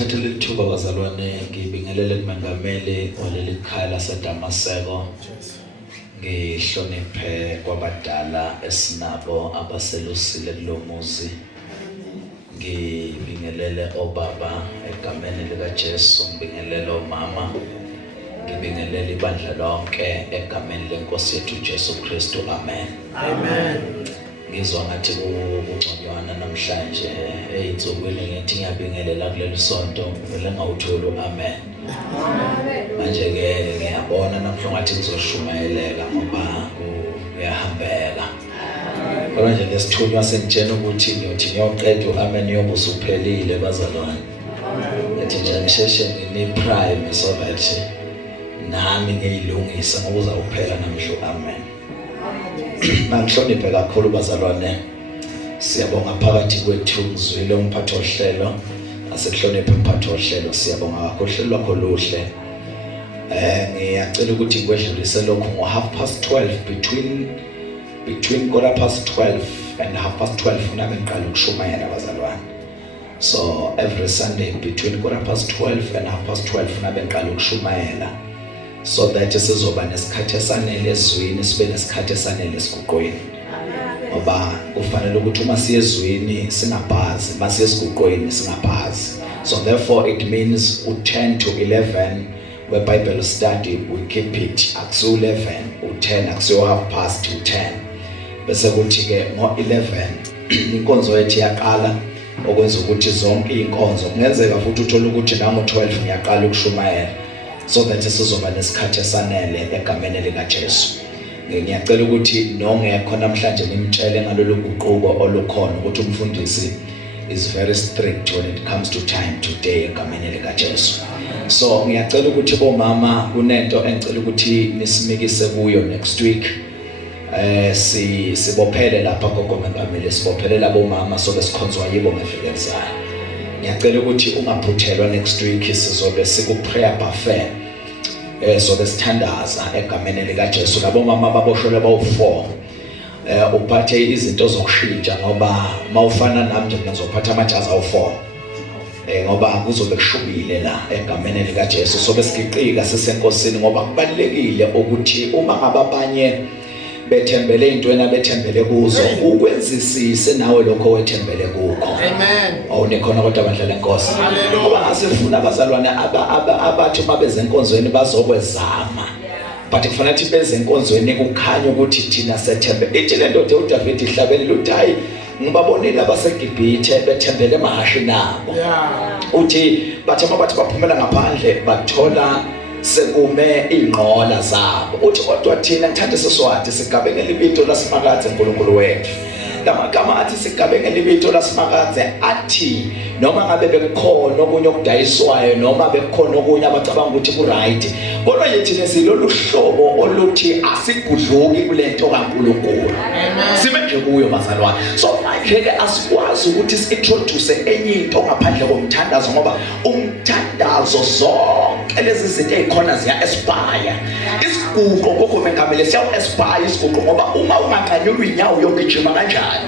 ngithathe lithuba bazalwane ngibingelele kumengameli waleli khaya laseDamaseko ngihloniphe kwabadala esinabo abaselusile kulomuzi ngibingelele obaba egameni likaJesu ngibingelele omama ngibingelele ibandla lonke egameni lenkosi yethu Jesu Kristu amen amen. ngizwa ngathi kungconywana namhlanje eyinsukwini ngithi ngiyabingelela kuleli sonto vele ngawuthula amen manje ke ngiyabona namhlanje ngathi ngizoshumayeleka ngoba kuyahambeka kodwa nje lesithunywa sengitshela ukuthi ngiyothi ngiyoqeda amen yobe usuphelile bazalwane ngathi nje ngisheshe ngini-prime so that nami ngiyilungisa ngoba uzawuphela namhlo amen. Mangihloniphe kakhulu bazalwane siyabonga phakathi kwethu ngizwile umphathi ohlelo asekuhloniphe umphathi ohlelo siyabonga kakhulu uhlelo lwakho luhle ngiyacela ukuthi ngikwedlulise lokho ngo12:30 between 12:15 and 12:30 nami ngiqala ukushumayela bazalwane so every Sunday between 12:15 and 12:30 nami ngiqala ukushumayela so that sizoba nesikhathi esanele ezweni sibe nesikhathi esanele esiguqweni ngoba kufanele ukuthi uma siyezweni singabhazi mase esiguqweni singabhazi so therefore it means u10 to 11 where Bible study we keep it akusu 11 u10 akusu 10:30 bese kuthi ke ngo11 inkonzo yethu yaqala okwenza ukuthi zonke inkonzo kungenzeka futhi uthola ukuthi nango 12 ngiyaqala ukushumayela so that sizoba nesikhathi esanele egameni likaJesu ngiyacela ukuthi nongekho namhlanje nimtshele ngalolu guquko olukhona ukuthi umfundisi is very strict when it comes to time today egameni likaJesu so ngiyacela ukuthi bomama kunento engicela ukuthi nisimikise kuyo next week sibophele lapha kogomengameli sibophele labo mama so besikhonzwa yibo ngeviki elizayo ngiyacela ukuthi ungaphuthelwa next week sizobe siku prayer buffet so besithandaza egameni likaJesu labo mama baboshelwe bawu4 uphathe izinto zokushintsha ngoba mawufana nami nje ngizophatha amajazi awu4 ngoba kuzobe kushubile la egameni likaJesu so besigiqika sisenkosini ngoba kubalekile ukuthi uma ngababanye bethembele intweni abethembele kuzo ukwenzisise nawe lokho wethembele kukho Amen. Awunikhona kodwa abadla lenkosi ngoba asifuna abazalwane abathi mabeze enkonzweni bazokwezama but kufanele ukuthi beze enkonzweni kukhanya ukuthi thina sethembe ithi lento uDavid ihlabelile uthi hayi ngibabonile abaseGibhithe bethembele emahashi nabo uthi bathi bathi baphumela ngaphandle bathola sekume inqola zabo uthi kodwa thina ngithanda siswati sigabengela ibito lasimakaze uNkulunkulu wethu lamagama athi sigabengela ibito lasimakaze athi noma ngabe bekukhona okunye okudayiswayo noma bekukhona okunye abacabanga ukuthi ku right kodwa yethu nesilolu hlobo oluthi asigudluki kulento kaNkulunkulu sibe nje kuyo bazalwane so manje ke asikwazi ukuthi si-introduce enye into ngaphandle komthandazo ngoba umthandazo zonke lezi zinto ezikhona ziya aspire isiguqo kogomengameli siya aspire isiguqo ngoba uma ungaqanyulwa inyawo yokugijima kanjani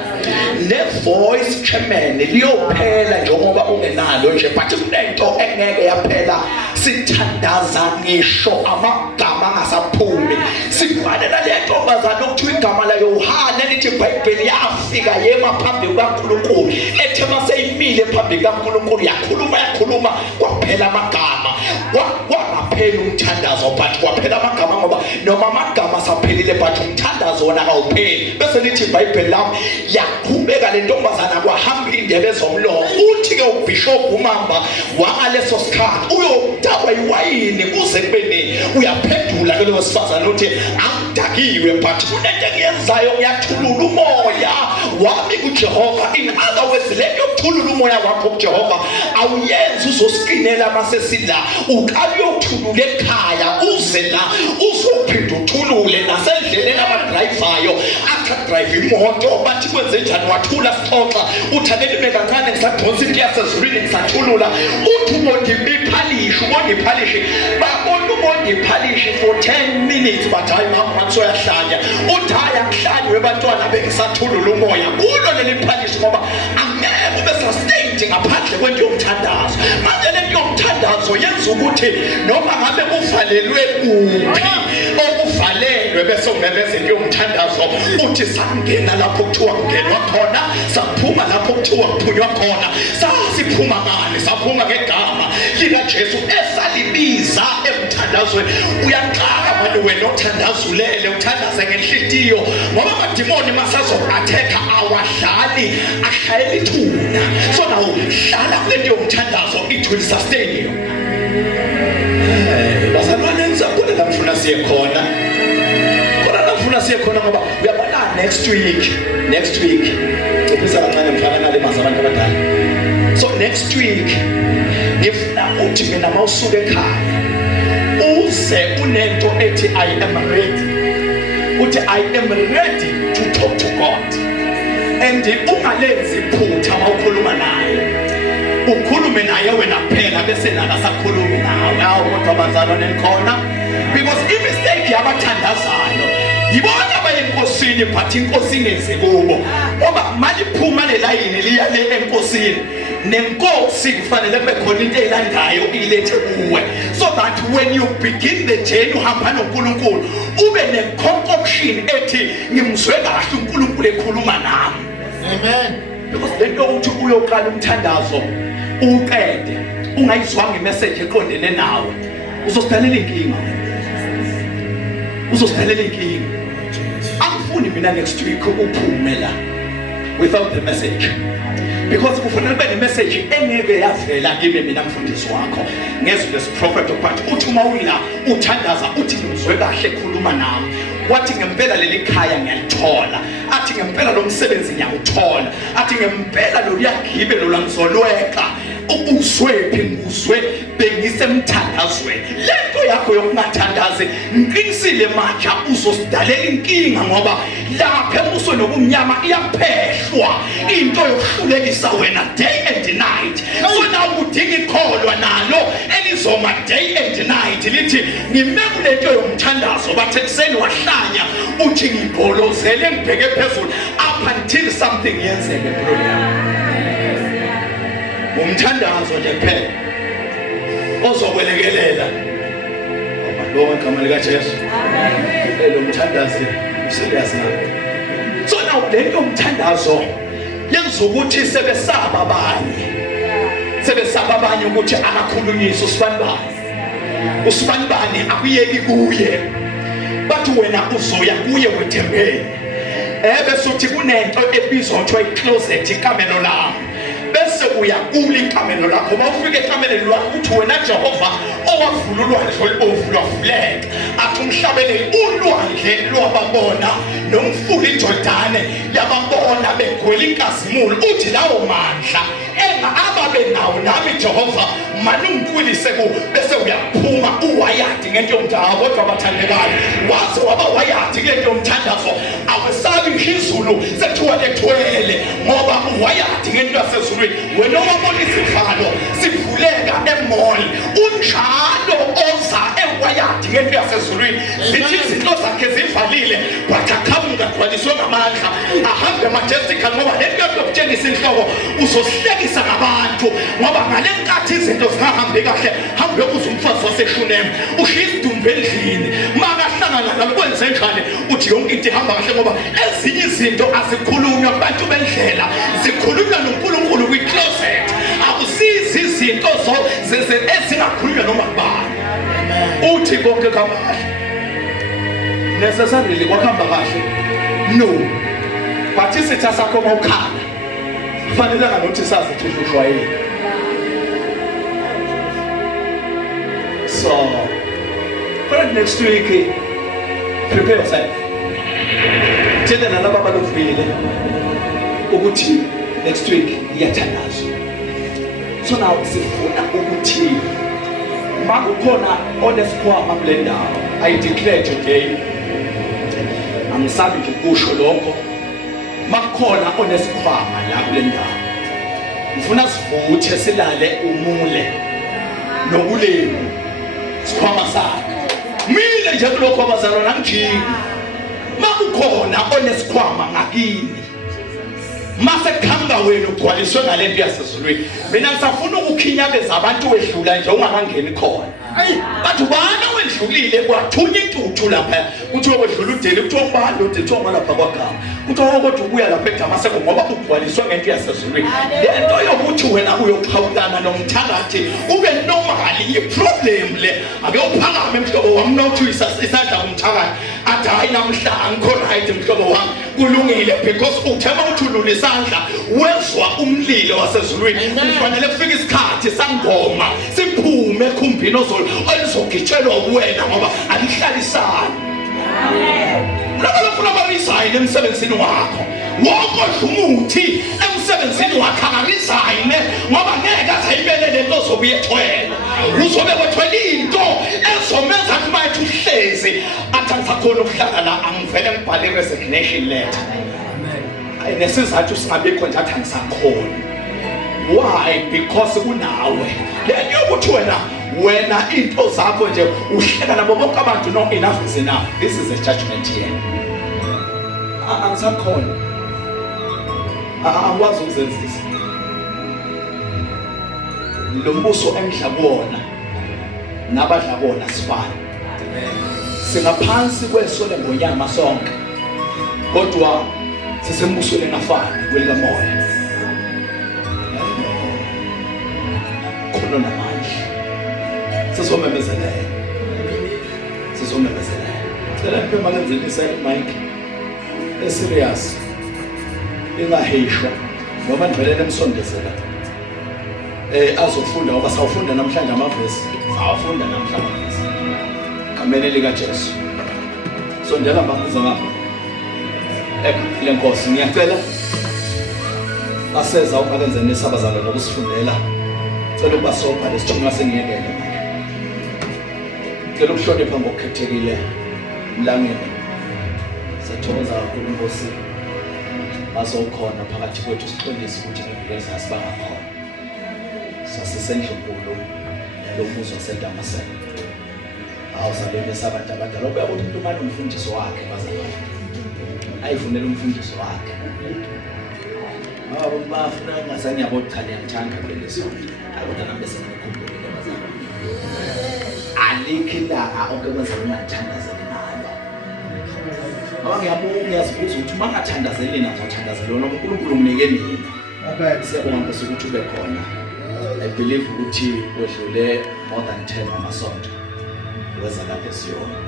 ne voice chairman liyophela njengoba ungenalo nje but kunento engeke yaphela sithandaza ngisho amagama angasaphumi sifanele le ntombazana okuthiwa igama la Yohane lithi iBhayibheli yafika yema phambi kukaNkulunkulu ethe maseyimile phambi kukaNkulunkulu yakhuluma kwaphela amagama kwaphela umthandazo but kwaphela amagama ngoba noma amagama asaphelile but umthandazo wona awupheli bese lithi iBhayibheli lami yaqhubeka le ntombazana kwahamba indebe zomlomo uthi ke uBishop uMamba wangaleso sikhathi uyodakwa iwayini kuze kubeni uyaphendula ke lo sifazana uthi angidakiwe but kunento engiyenzayo ngiyathulula umoya wami kuJehova in other words le yokuthulula umoya wakho kuJehova awuyenzi uzosiqinela masesila ukayothulula ekhaya uze la uzophinda uthulule nasendleleni abadrivayo akadrive imoto bathi kwenze njani wathula sixoxa uthanele ibe kancane ngisadonsa into yasezulwini ngisathulula uthi umondiphalishi babona umondiphalishi for 10 minutes but hayi mama soyahlanya uthi hayi akuhlanywe bantwana bengisathulula umoya kulo leli phalishi ngoba angeke ube sustained ngaphandle kwento yomthandazo manje le Umthandazo yenza ukuthi noma ngabe uvalelwe kuphi okuvalelwe bese umebeze yomthandazo uthi sangena lapho kuthiwa kungenwa khona, saphuma lapho kuthiwa kuphunywa khona. Sasiphuma ngani? Saphuma ngegama lika Jesu esalibiza emthandazweni. Uyaqala manje wena othandazulele uthandaze ngenhliziyo ngoba amadimoni masazoatheka awadlali ashayela ithuna. So now hlala kule yomthandazo it will sustain you. Bazalwane ngizakule ngifuna siye khona. Ngifuna siye khona ngoba uyabona next week cepisa kancane mfana ngale maza abantu abadala. So next week ngifuna uthi mina mawusuka ekhaya uze unento ethi I am ready. Uthi I am ready to talk to God. And ungalenzi iphutha mawukhuluma naye. Ukhulume naye wena kuphela bese nakasakhulumi nawe. Hawo kodwa bazalwane nikhona because imistake yabathandazayo yibona abayenkosini but inkosi ingeze kubo. Ngoba manje iphuma le line liya le enkosini. Nenkosi kufanele kube khona into elandayo ilethe kuwe so that when you begin the journey uhamba noNkulunkulu ube ne concoction ethi ngimzwe kahle uNkulunkulu ekhuluma nami. Amen. Because lento uthi uyoqala umthandazo uqede ungayizwanga imessage eqondene nawe uzosidalela inkinga. Angifuni mina next week uphume la without the message. Because kufanele kube nemessage engeke yavela kimi mina mfundisi wakho ngezwe lesiprophet okwathi uthi uma uyila uthandaza uthi ngizwe kahle ekhuluma nami wathi ngempela leli khaya ngiyalithola athi ngempela lo msebenzi ngiyawuthola athi ngempela lo liyagibelo langizolweka ukuzwephi ngizwe bengisemthandazweni. Lento yakho yokungathandazi ngiqinisile manje uzosidalela inkinga ngoba lapha emuso nobumnyama iyaphehlwa into yokuhlulekisa wena day and night. So now udinga ikholwa nalo elizoma day and night lithi ngime kulento yomthandazo bathe kuseni wahlanya uthi ngigolozele ngibheke phezulu up until something yenzeke bro. Umthandazo nje phela ozokwelekelela ngoba igama lika Jesu. Amen. Lo mthandazi useliyazi na. So now lento umthandazo yenza ukuthi sebesaba abanye ukuthi akakhulunyiswa usibanibani akuyeki kuye bathi wena uzoya kuye wethembeni bese uthi kunento ebizwa kuthiwa icloset ikamelo lami bese uyakula ikamelo lakho mawufika ekameleni lakho uthi wena Jehova owavula ulwandle oluvuleka athi umhlabeleli ulwandle lwababona nomfula iJordani yababona begwela inkazimulo uthi lawo mandla ababe nawo nami Jehova manungkulise ku bese uyaphuma uwayadi ngento yomthandazo kodwa abathandekayo waze waba wayadi ngento yomthandazo awesabi izulu sethuwa lethwele ngoba uwayadi ngento yasezulwini wena wabona isivalo sivuleka emall unjalo oza ewayadi ngento yasezulwini zithi izinto zakhe zivalile but akhamuka kwaliswe ngamandla ahambe majestic ngoba lento yokutshengisa inhloko uzosihlekisa ngabantu ngoba ngalenkathi izinto zingahambi kahle hambe kuze umfazi waseShunem ushiya idumbu endlini makahlangana nalo kwenze njani uthi yonke into ihamba kahle ngoba ezinye izinto azikhulunywa kubantu bendlela zikhulunywa noNkulunkulu kwi-closet akusizi izinto ezingakhulunywa noma kubani. Uthi konke kahle necessarily kwakhamba kahle no but isitha sakho mawukhala kufanele nganothi sazi ukuthi ushwayile. So for next week prepare yourself. Tell nalabo abaluvile ukuthi next week iyathandaza. So now sifuna ukuthi makukhona onesikhwama kule ndawo I declare today angisabi nje kusho lokho makukhona onesikhwama la kule ndawo ngifuna sivuthe silale umule nokulemu sikhwama sakhe mina nje kulokho abazalwana ngijiki makukhona onesikhwama ngakini mase khanga wena ugcwaliswe ngalento yasezulwini mina ngisafuna ukukhinyabeza abantu wedlula nje ungakangeni khona bathi bana wedlulile kwathunya intuthu lapha kuthiwa wedlula udeli kuthiwa ubani kuthiwa ngalapha kwagama kuthiwa kodwa ubuya lapha eDamaseko ngoba ugcwaliswa ngento yasezulwini lento yokuthi wena uyoqhawulana nomthakathi ube normally iproblem le ake uphakame mhlobo wami nawuthisa isandla kumthakathi athi hayi namhla angikho right mhlobo wami kulungile because uthema uthulula isandla wezwa umlilo wasezulwini kufanele kufike isikhathi sangoma siphume ekhumbini olizogitshelwa wena ngoba alihlalisani laba barisayine emsebenzini wakho wonke umuthi emsebenzini wakho akarisayine ngoba ngeke azayibele lento ozobuye ethwele uzobe wethwele into ezomenza kuthi mayithi uhlezi athi angisakhona ukuhlala la angivele ngibhale resignation letter amen nesizathu singabikho nje athi angisakhona why because kunawe then yokuthi wena into zakho nje uhleka nabo bonke abantu no enough is enough this is a judgment here angisakhona angikwazi ukuzenzisa lo mbuso engidla kuona nabadla kuona sifana singaphansi kwesole ngonyama sonke kodwa sisembusweni ngafani kwelika moya khona namanje sizomemezelayo cela ngiphema ngenzeni iside mic serious ingaheshwa noma nivelele emsondezela azofunda ngoba sawufunda namhlanje amavesi sawufunda namhlanje amavesi kamene lika Jesu sondela mbakuza ngapha lenkosi ngiyacela aseza ukubenzeni isabazalo nokusifundela cela ukubasopa lesithunywa sengiyekele manje cela ukuhlonipha ngokukhethekile mlangeni sithokoza kakhulu Nkosi bazokhona phakathi kwethu siqinise ukuthi ngevikele sasiba khona sasisendlunkulu lo muzo waseDamaseko awusabe sabantu abadala ubeka umuntu manje umfundiso wakhe bazalwane ayifunela umfundiso wakhe bafuna ngasanyabo cha ngiyamthanda phelezo abantwana bese ngikhumbulile bazalwane alikhilanga okwenza ungathandazeli nalo ngiyabonga ngiyazibuza ukuthi mangathandazeli nina ngothandazela noma uNkulunkulu umnike mina siyabonga Nkosi ukuthi ube khona I believe ukuthi wedlule more than 10 amasonto weza lapha esiyona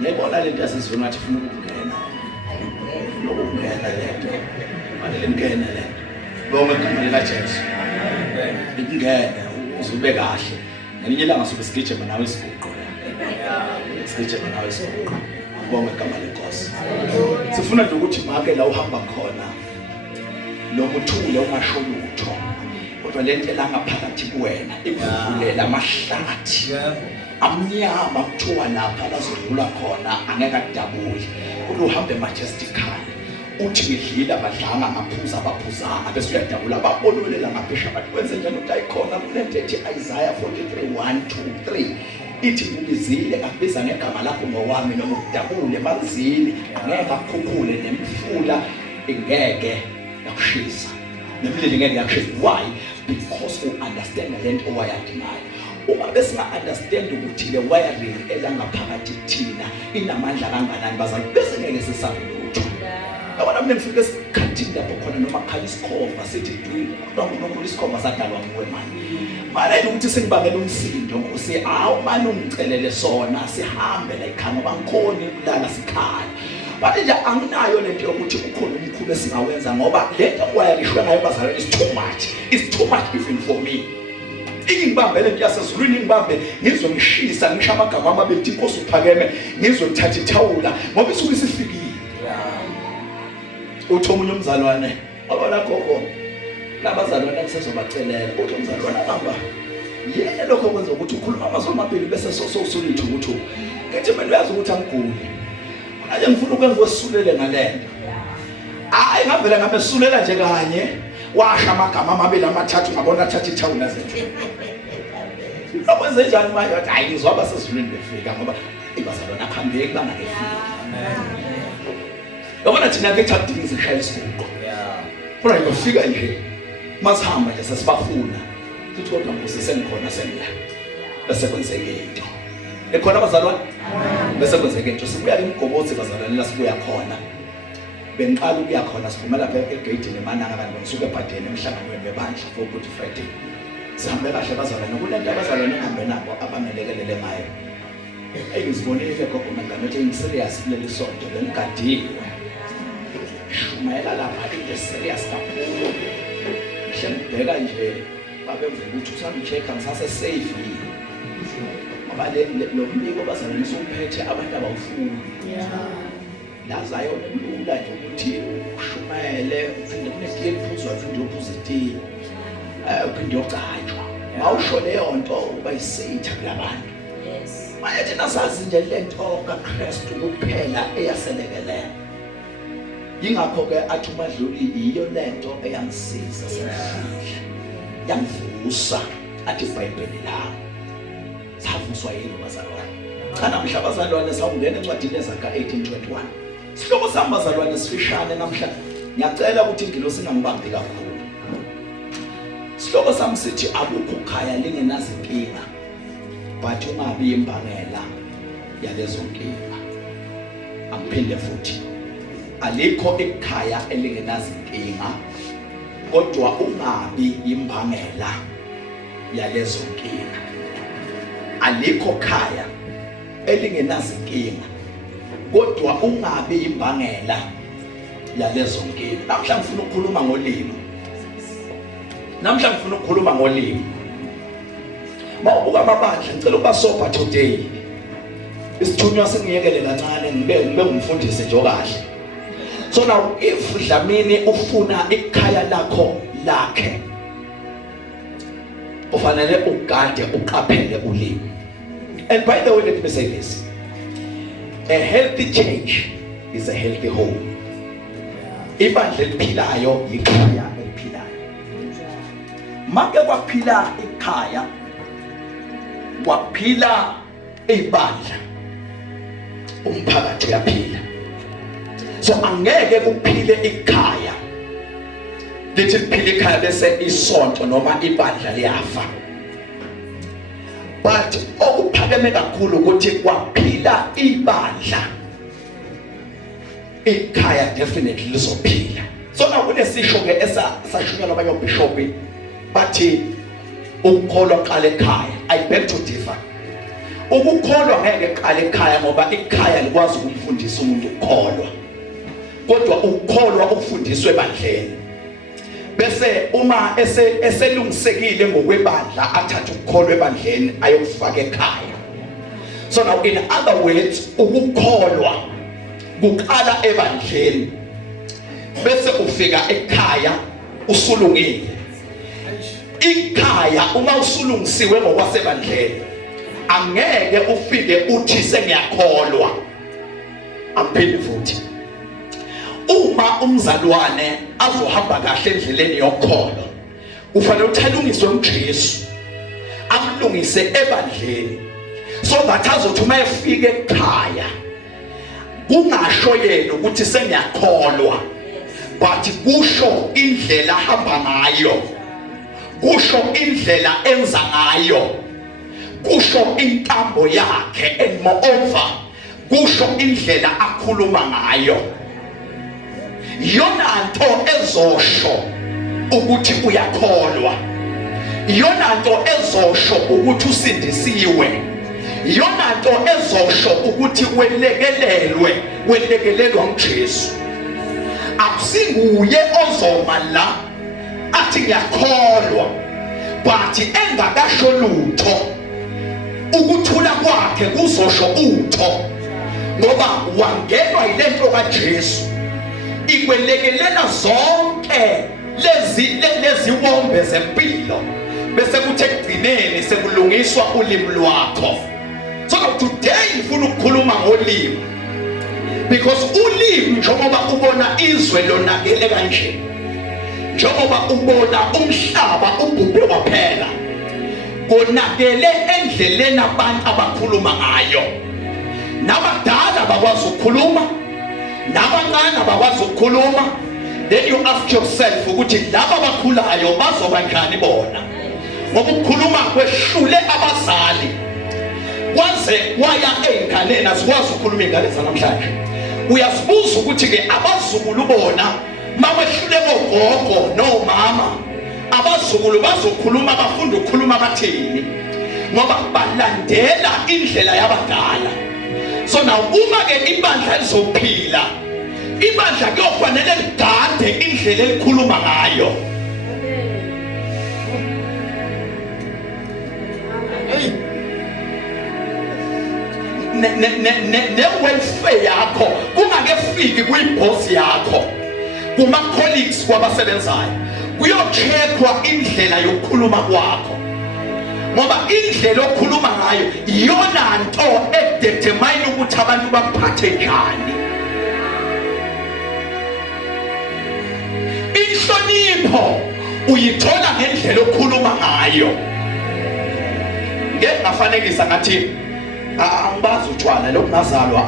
ngiyibona lento yasizweni ngathi ufuna ukungena lokungena lento fanele ngene lento bonke igama lika Jesu ingene uzube kahle ngelinye ilanga sobe sigijima nawe isiguqo sigijima nawe isiguqo bonke igama lenkosi sifuna nje ukuthi make la uhamba khona lo muthule ungasho lutho kodwa lento elangaphakathi kuwena ikuvulela amahlathi amnyama kuthiwa lapha lazodlula khona angeke akudabuli ukuthi uhambe majestically uthi ngidlila badlanga ngaphuza abaphuzanga bese uyadabula ababololela ngaphesha bathi kwenze njani ukuthi ayikhona kulento ethi Isaiah 43:1-3 ithi ngibizile ngabiza ngegama lakho ngowami noma ukudabule mazili angeke akukhuphule nemfula ingeke yakushisa nemlilo ngeke yakushisa why because you understand lento owayadinayo uma besinga understand ukuthi le wiring elangaphakathi thina inamandla kanganani bazali bese ngeke sisabe lutho abona mina ngifike esikhathini lapho khona noma khala isikhova sithi noma isikhova sadalwa nguwe manje ukuthi singibangela umsindo Nkosi manje ungicelele sona sihambe la ekhaya ngoba ngikhona ukulala sikhala but nje anginayo lento yokuthi ukhona umkhulu esingawenza ngoba lento wayalishwe ngayo bazali is too much even for me ingibambe lento yasezulwini ngibambe ngizwe ngishisa ngisha amagama amabili Inkosi uphakeme ngizwe ngithatha ithawula ngoba isuku isifikile uthi omunye umzalwane abona gogo labazalwane akusezobacelela uthi umzalwane ahamba yena lokho kwenza ukuthi ukhuluma amazwi amabili bese sosulithu ukuthi ngithi mina uyazi ukuthi angiguli manje ngifuna ukwenza wesulele ngalento ngavela ngamesulela nje kanye washa amagama amabili amathathu ngabona thatha ithawula zethu akwenze njani manje wathi hayi ngizwaba sesizulwini befika ngoba ibazalwane akhambeke bangakefika yabona thina ke thatha ngizishaya isiguqo kodwa ngifika nje masihamba nje sesibafuna futhi kodwa Nkosi sengikhona sengila bese kwenzeke into ekhona abazalwane bese kwenzeke into sibuya imgobozi bazalwane la sibuya khona bengiqala ukuya khona siphuma lapha egate nemananga kanti ngisuke ebhadeni emhlanganweni webandla for Good Friday sihambe kahle bazalwane kulento abazalwane ehambe nabo abangelekelele ngayo ngizibonile gogo mangane ukuthi ngiserious kuleli sonto lengadiwe shumayela lapha into serious kakhulu ngishembeka nje babemvela ukuthi usamchecker ngisase safe ngoba lo mbiko bazalwane somphethe abantu abawufuni lazayo lula nje ukuthi ushumayele uphinde kunesiye kuphuzwa uphinde uyophuza itiye uphinde uyogcatshwa awusho leyo nto uba yisitha kulabantu mayethi nasazi nje lento kaKristu kuphela eyaselekele yingakho ke athi uMadluli iyo lento eyangisiza sefihla yangivusa athi iBhayibheli la savuswa yini bazalwane namhla bazalwane sawungena encwadini eZakha 18:21 sihloko sami bazalwane sifishane namhla ngiyacela ukuthi ingilosi ingangibambi kakhulu sihloko sami sithi akukho ukhaya lingenazinkinga but ungabi imbangela yalezo nkinga angiphinde futhi alikho ekhaya elingenazinkinga kodwa ungabi imbangela yalezo nkinga alikho khaya elingenazinkinga kodwa ungabi imbangela yalezo nkinga namhla ngifuna ukukhuluma ngolimi mawubuka amabandla ngicela ukubasopa today isithunywa singiyekele kancane ngibe ngumfundisi nje okahle so now if Dlamini ufuna ikhaya lakho lakhe ufanele ugade uqaphele ulimi. And by the way, let me say this: a healthy church is a healthy home. Ibandla eliphilayo ikhaya eliphilayo. Make kwaphila ikhaya kwaphila ibandla umphakathi uyaphila. So angeke kuphile ikhaya lithi liphile ikhaya bese isonto noma ibandla liyafa. But okuphakeme kakhulu ukuthi kwaphila ibandla ikhaya definitely lizophila. So now kunesisho ke esashunyelwa abayo bishop bathi ukukholwa qala ekhaya. I beg to differ. Ukukholwa ngeke qala ekhaya ngoba ikhaya likwazi ukumfundisa umuntu ukukholwa. Kodwa ukukholwa ukufundiswa ebandleni. Bese uma eselungisekile ngokwebandla athatha ukukholwa ebandleni ayokufaka ekhaya. So now in other words, ukukholwa kuqala ebandleni bese ufika ekhaya usulungile. Ikhaya uma usulungisiwe ngokwasebandleni angeke ufike uthi sengiyakholwa. Aphinde futhi uma umzalwane azohamba kahle endleleni yokholo kufanele uthalungiswe uJesu amlungise ebandleni so that azothi uma efika ekhaya kungasho yena ukuthi sengiyakholwa but kusho indlela ahamba ngayo, kusho indlela enza ngayo, kusho intambo yakhe, and moreover kusho indlela akhuluma ngayo. Yona nto ezosho ukuthi uyakholwa, yona nto ezosho ukuthi usindisiwe, yona nto ezosho ukuthi welekelelwa uJesu. Akusinguye ozoma la athi ngiyakholwa but engakasho lutho, ukuthula kwakhe kuzosho utho ngoba wangenwa yilento kaJesu ikwelekelela zonke lezi wombe zempilo bese kuthi ekugcineni sekulungiswa ulimi lwakho. So today ngifuna ukukhuluma ngolimi because ulimi njengoba ubona izwe lonakele kanje, njengoba ubona umhlaba ubhubhe waphela, konakele endleleni abantu abakhuluma ngayo. Nabadala bakwazi ukukhuluma, nabancane bakwazi ukukhuluma, then you ask yourself ukuthi laba abakhulayo bazoba njani bona, ngoba ukukhuluma kwehlule abazali waze waya ey'nganeni azikwazi ukukhuluma iy'ngane zanamhlanje. Uyazibuza ukuthi ke abazukulu bona mawehlule kogogo nomama, abazukulu bazokhuluma bafunda ukukhuluma bathini, ngoba balandela indlela yabadala. So now uma ke ibandla lizophila, ibandla kuyofanele ligade indlela elikhuluma ngayo. Ne-welfare yakho kungakefiki kuyiboss yakho, kuma-colleagues kwabasebenzayo, kuyocheckwa indlela yokukhuluma kwakho, ngoba indlela okhuluma ngayo iyona nto edetermine ukuthi abantu bakuphathe njani. Inhlonipho uyithola ngendlela okhuluma ngayo. Ngeke ngafanekisa ngathi angibazi utshwala lokhu ngazalwa,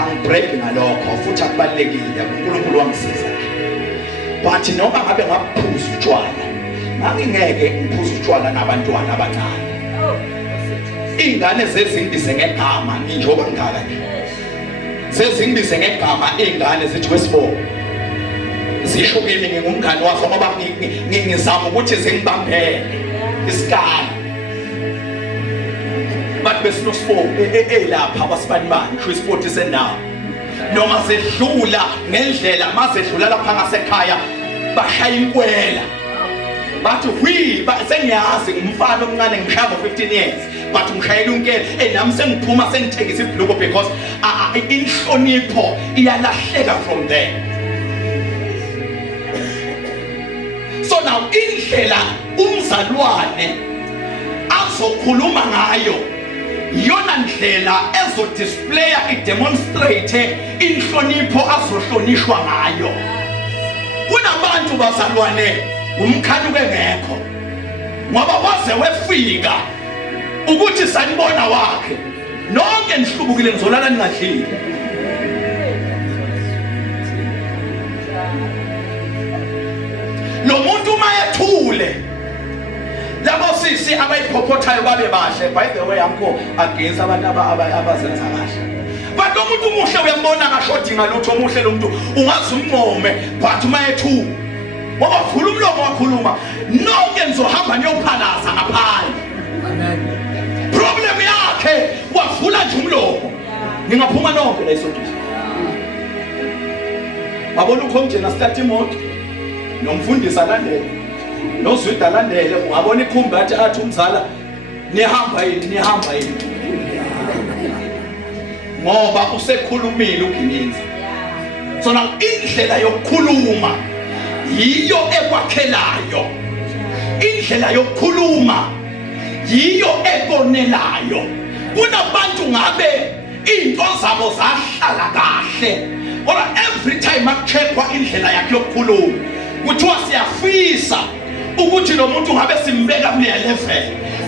angibreak ngalokho futhi akubalekile, uNkulunkulu wangisiza. But noma ngabe ngaphuza utshwala, ngangingeke ngiphuze utshwala nabantwana abancane. Ingane zezingibize ngegama njengoba ngaka nje. Sezingibize ngegama ingane zithi wesifo. Zisho kimi ngingumngane wazo ngoba ngizama ukuthi zingibambele isikali. But besinospo lapha abasibani bani sho isport sendawo. Noma sedlula ngendlela masedlula lapha ngasekhaya bashaya inkwela. Bathi sengiyazi ngumfana omncane ngishaya ngo-15 years, but ngishayela unkele nami sengiphuma sengithengisa ibhluko because inhlonipho iyalahleka from there. So now indlela umzalwane azokhuluma ngayo iyona ndlela ezodisplaya idemonstrate inhlonipho azohlonishwa ngayo. Kunabantu bazalwane umkhanuke ngekho ngoba waze wefika ukuthi sanibona wakhe nonke nihlubukile nizolala ningadlile. Lo muntu mayethule labo sisi abayiphopothayo babe bahle. By the way, amkho against abantu abazenza kahle, but lo muntu umuhle uyambona ngashodi ngalutho omuhle lo muntu ungazi umncome, but mayethule ngoba vula umlomo wakhuluma nonke nizohamba niyophalaza ngaphandle. Problem yakhe wavula nje umlomo ningaphuma nonke la isonto. Babona ukhomjena start imoto nomfundisi alandele nozwida alandele, ungabona ikhumbi athi umzala nihamba yini ngoba usekhulumile uGininzi. So now indlela yokukhuluma yiyo ekwakhelayo, indlela yokukhuluma yiyo ebonelayo. Kunabantu ngabe into zabo zahlala kahle, kodwa every time akucheckwa indlela yakhe yokukhuluma kuthiwa siyafisa ukuthi lo muntu ngabe simbeka kule level,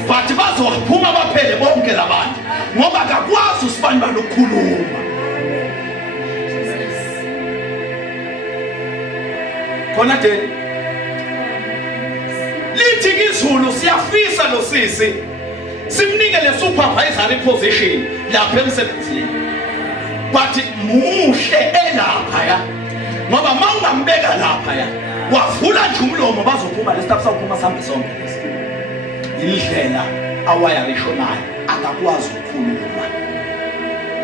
but bazophuma baphele bonke labantu ngoba akakwazi usibani balokukhuluma. Khona de lithi kizulu siyafisa lo sisi simnike le supervisory position lapha emsebenzini, but muhle elapha ya ngoba mawungambeka lapha ya wavula nje umlomo bazophuma lesitafu sawuphuma sambe sonke lesi. Indlela awayarishonayo akakwazi ukukhuluma.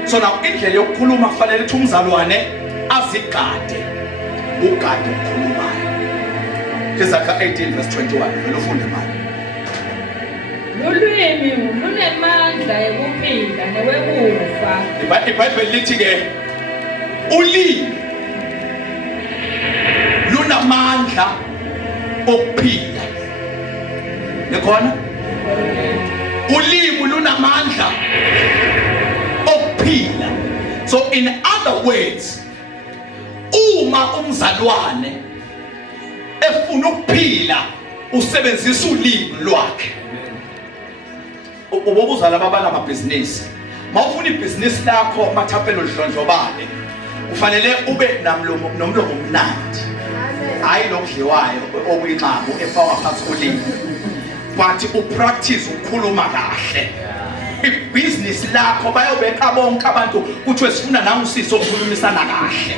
So now indlela yokukhuluma kufanele ukuthi umzalwane azigade, ugade ukukhulumayo. Isakha 18 verse 21 vele ufunde manje. Ulwimi lunemandla ekuphila newekufa. iBhayibheli lithi ke ulimi lunamandla okuphila. Nekhona ulimi lunamandla okuphila. So in other words, uma umzalwane efuna ukuphila usebenzisa ulimi lwakhe. Ubuzala babana amabhizinisi, mawufuna ibhizinisi lakho mathaphelo lidlondlobale, kufanele ube nomlomo omnandi. hayi lokudliwayo okuyinxabo efakwa phansi kolimi, but upractice ukukhuluma kahle. Ibhizinisi lakho bayobeka bonke abantu kuthiwe sifuna nangusiso ukukhulumisana kahle,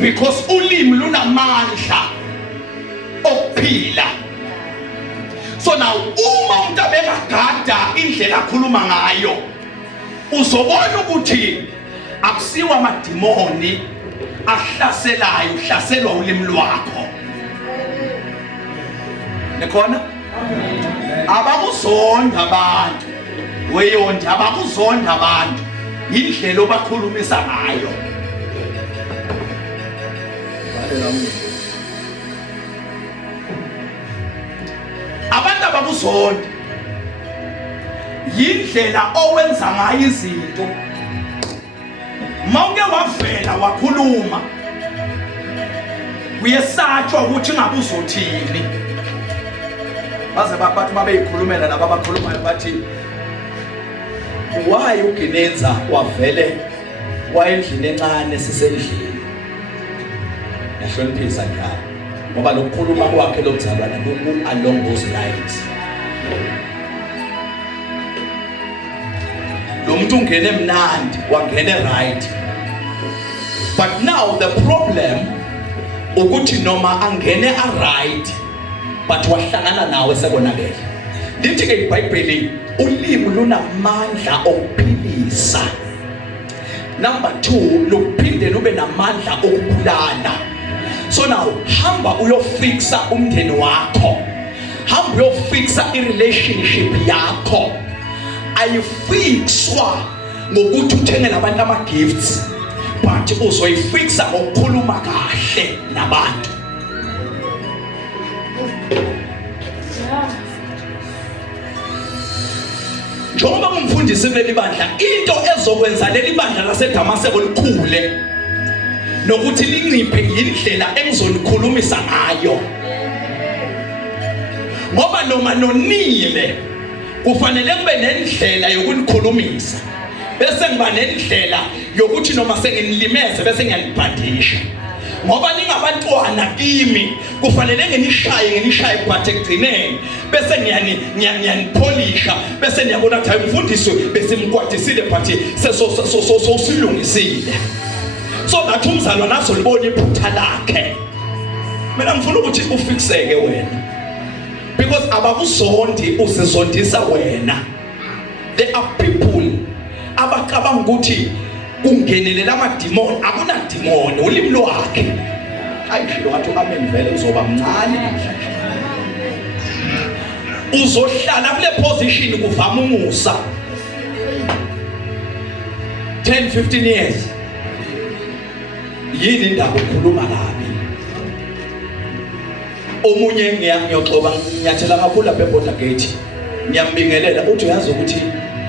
because ulimi lunamandla okuphila. So now uma umuntu abengagada indlela akhuluma ngayo, uzobona ukuthi akusiwa amadimoni ahlaselayo, uhlaselwa ulimi lwakho. Nikhona? Abakuzonda abantu, weyonda abakuzonda abantu, indlela obakhulumisa ngayo. Abantu abakuzonda indlela owenza ngayo izinto. Mawuke wavela wakhuluma, uyesatshwa ukuthi ngabe uzothini. Baze bathi babeyikhulumela laba abakhulumayo bathi, why uGinenza wavele wayendlini encane sisendlini. Yahloniphisa njalo ngoba lokukhuluma kwakhe lomzalwane along those lines. Lo muntu ungene mnandi wangene right, but now the problem ukuthi noma angene a right but wahlangana nawe sekonakele. Lithi ke iBhayibheli ulimi lunamandla okuphilisa. Number 2, luphinde lube namandla okubulala. So now hamba uyofixa umndeni wakho, hamba uyofixa irelationship yakho. Ayifixwa ngokuthi uthengele abantu ama gifts, but uzoyifixa ngokukhuluma kahle nabantu. Njengoba ngumfundisi kuleli bandla, into ezokwenza leli bandla laseDamaseko likhule nokuthi linciphe indlela engizonikhulumisa ngayo. Ngoba noma nonile kufanele kube nendlela yokunikhulumisa, bese ngiba nendlela yokuthi noma senginilimeze bese ngiyalibhandisha. Ngoba ningabantwana kimi kufanele nginishaye but ekugcineni bese ngiyanipolisha, bese niyabona ukuthi umfundisi bese mkwadisile but so silungisile, so that umzalwane azolibona iphutha lakhe. Mina ngifuna ukuthi ufixeke wena, because abakuzondi uzizondisa wena. There are people abacabanga ukuthi kungenelela amadimoni. Akuna demoni, ulimi lwakhe. Ayishilo wathi amen vele uzoba mncane namhlanje. Uzohlala kule position kuvama umusa 10-15 years. Yini indaba ukhuluma kabi? Omunye ngiyaxoba ngiyathela kakhulu lapha eBorder Gate. Ngiyambingelela uthi uyazi ukuthi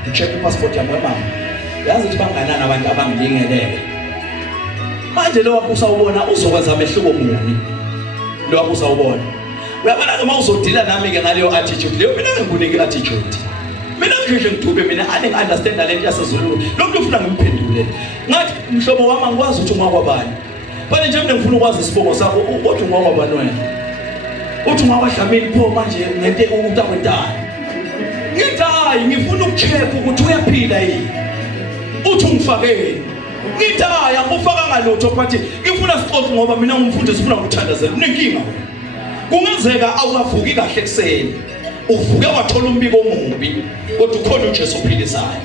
ucheck passport yami mama. Yazi ukuthi banganana abantu abangibingelele. Manje lo wakho usawubona uzokwenza amehluko muni. Lo wakho usawubona. Uyabona ke mawuzodila nami ke ngaleyo attitude leyo, mina ngikunike attitude. Mina ngisho ngidube, mina ane understand lento yaseZulu. Lo muntu ufuna ngimphendule. Ngathi mhlobo wami angikwazi ukuthi ungakwabani. Bale nje mina ngifuna ukwazi isibongo sakho, uthi ungakwabani wena. Uthi ungakwaDlamini pho manje ngente utakwentana. Ngithi hayi ngifuna ukucheck ukuthi uyaphila yini. Uthi ungifakeni. Ngithi hayi angufaka ngalutho but ngifuna sixoxe ngoba mina ngumfundi sifuna ukuthandazela. Unenkinga wena. Kungenzeka awukavuki kahle ekseni, uvuke wathola umbiko omubi, kodwa ukhona uJesu ophilisayo.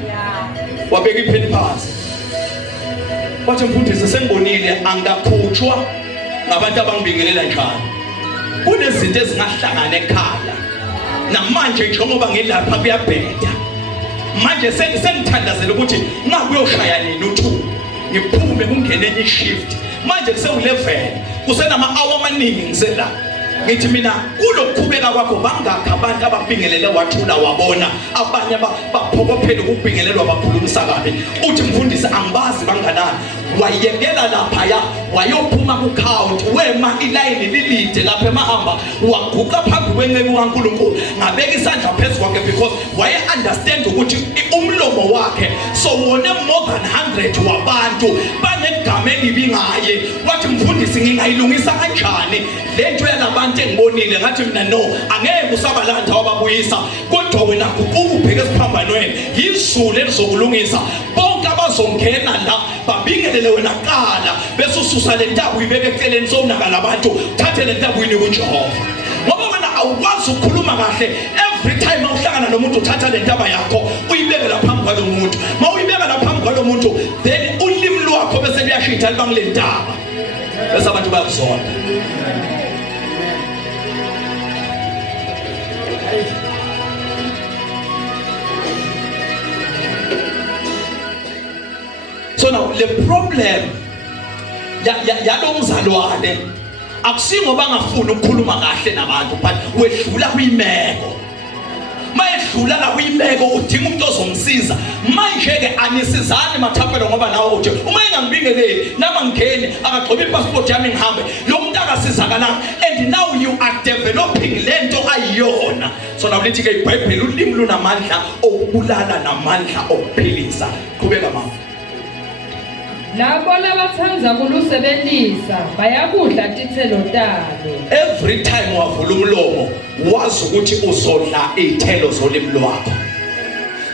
Wabeka ipheni phansi. Wathi mfundisi sengibonile angakhutshwa ngabantu abangibingelela njalo. Kunezinto ezingahlangana ekhaya. Namanje njengoba ngilapha kuyabheda. Manje sengithandazela ukuthi ngakuyoshaya nini u2. Ngiphume kungene enye shift. Manje kuseku11 kusenama hour amaningi ngisela. Ngithi mina kulokuqhubeka kwakho bangakho abantu ababingelele wathula wabona abanye baphokophela ukubingelelwa bakhulumisa kabi. Uthi mfundisi angibazi banganani, wayekela laphaya wayophuma ku-count wema ilayini lilide lapha emahamba waguqa phambi kwenceku kaNkulunkulu ngabeka isandla phezu kwakhe because waye-understand ukuthi umlomo wakhe so wone more than 100 wabantu banegama elibi ngaye wathi mfundisi ngingayilungisa kanjani le nto yalabantu engibonile ngathi mina no angeke usabalanda wababuyisa kodwa wena ubheke esiphambanweni yizulu elizokulungisa bonke abazongena la babingelele wena qala bese ususa le ntabu uyibeke eceleni somnakala abantu thathe le ntabu uyinike uJehova ngoba wena awukwazi ukukhuluma kahle every time awuhlangana nomuntu uthatha le ntaba yakho uyibeke lapha phambi kwalo muntu mawuyibeka lapha phambi kwalo muntu then ulimi lwakho bese liyashitha libangile ntaba bese abantu bayakuzonda. So now the problem yalomzalwane akusingoba ngafuna ukukhuluma kahle nabantu but wedlula kuyimeko mayedlula la kuyimeko udinga umuntu ozomsiza manje ke anisizani mathapelo ngoba nawe uthi uma engangibingeleli nama ngeni akagcoba ipassport yami ngihambe lo muntu akasizakalanga and now you are developing lento ayiyona. So now lithi ke iBhayibheli ulimi lunamandla okubulala namandla okuphilisa. Qhubeka mama. Labo labathanda kulusebenzisa bayakudla tithelo talo. Every time wavula umlomo wazi ukuthi uzodla izithelo zolimi lwakho.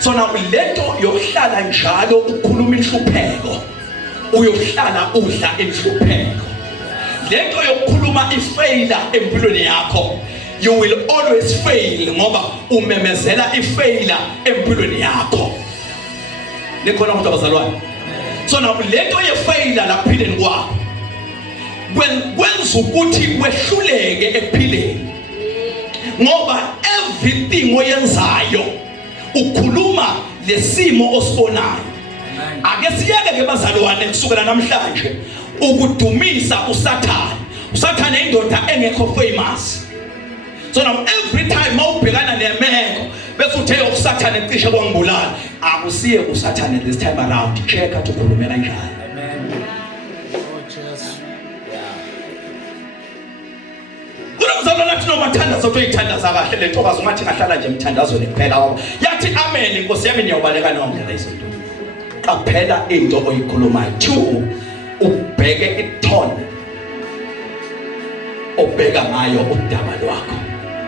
So now lento yokuhlala njalo ukukhuluma inhlupheko uyohlala udla inhlupheko. Lento yokukhuluma ifailure empilweni yakho you will always fail ngoba umemezela ifailure empilweni yakho. Likhona umuntu abazalwane. So now lento yefailure laphileni kwakho kwenza ukuthi wehluleke ekuphileni ngoba everything oyenzayo ukhuluma lesimo osibonayo. Ake siyeke ke bazalwane kusukela namhlanje ukudumisa usathane indoda engekho famous. So now every time mawubhekana nemeko bese uthe usathane ecishe kwangibulala akusiye usathane this time around check athi ukhulume kanjani. Amen. Oh Jesus. Kunomzalwane athi noma thandaza utoyithandaza kahle le ntokazi ungathi ngahlala nje emthandazweni kuphela wabo yathi amen inkosi yami niyobaleka nonke lezinto. Qaphela into oyikhulumayo. 2 ubheke itone obheka ngayo udaba lwakho.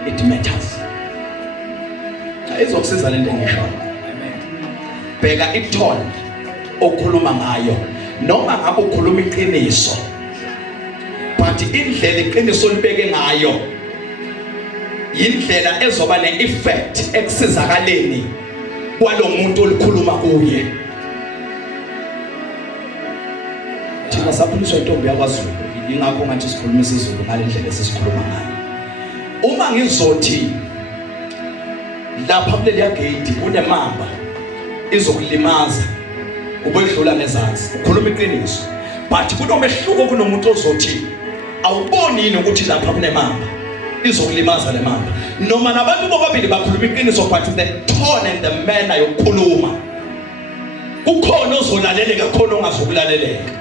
It matters. Izokusiza lento engisho. Amen. Bheka itone okhuluma ngayo noma ngabe ukhuluma iqiniso but indlela iqiniso libeke ngayo indlela ezoba ne-effect ekusizakaleni kwalomuntu olikhuluma kuye. Thina saphuliswa intombi yakwaZulu ingakho ngathi sikhuluma isiZulu ngalendlela esisikhuluma ngayo. Uma ngizothi lapha kuleli gate kunemamba izokulimaza ubedlula nezansi ukhuluma iqiniso but kunomehluko kunomuntu ozothi awuboni yini ukuthi lapha kunemamba izokulimaza le mamba noma nabantu bobabili bakhuluma iqiniso but the tone and the manner yokukhuluma kukhona ozolaleleka khona ongazokulaleleka.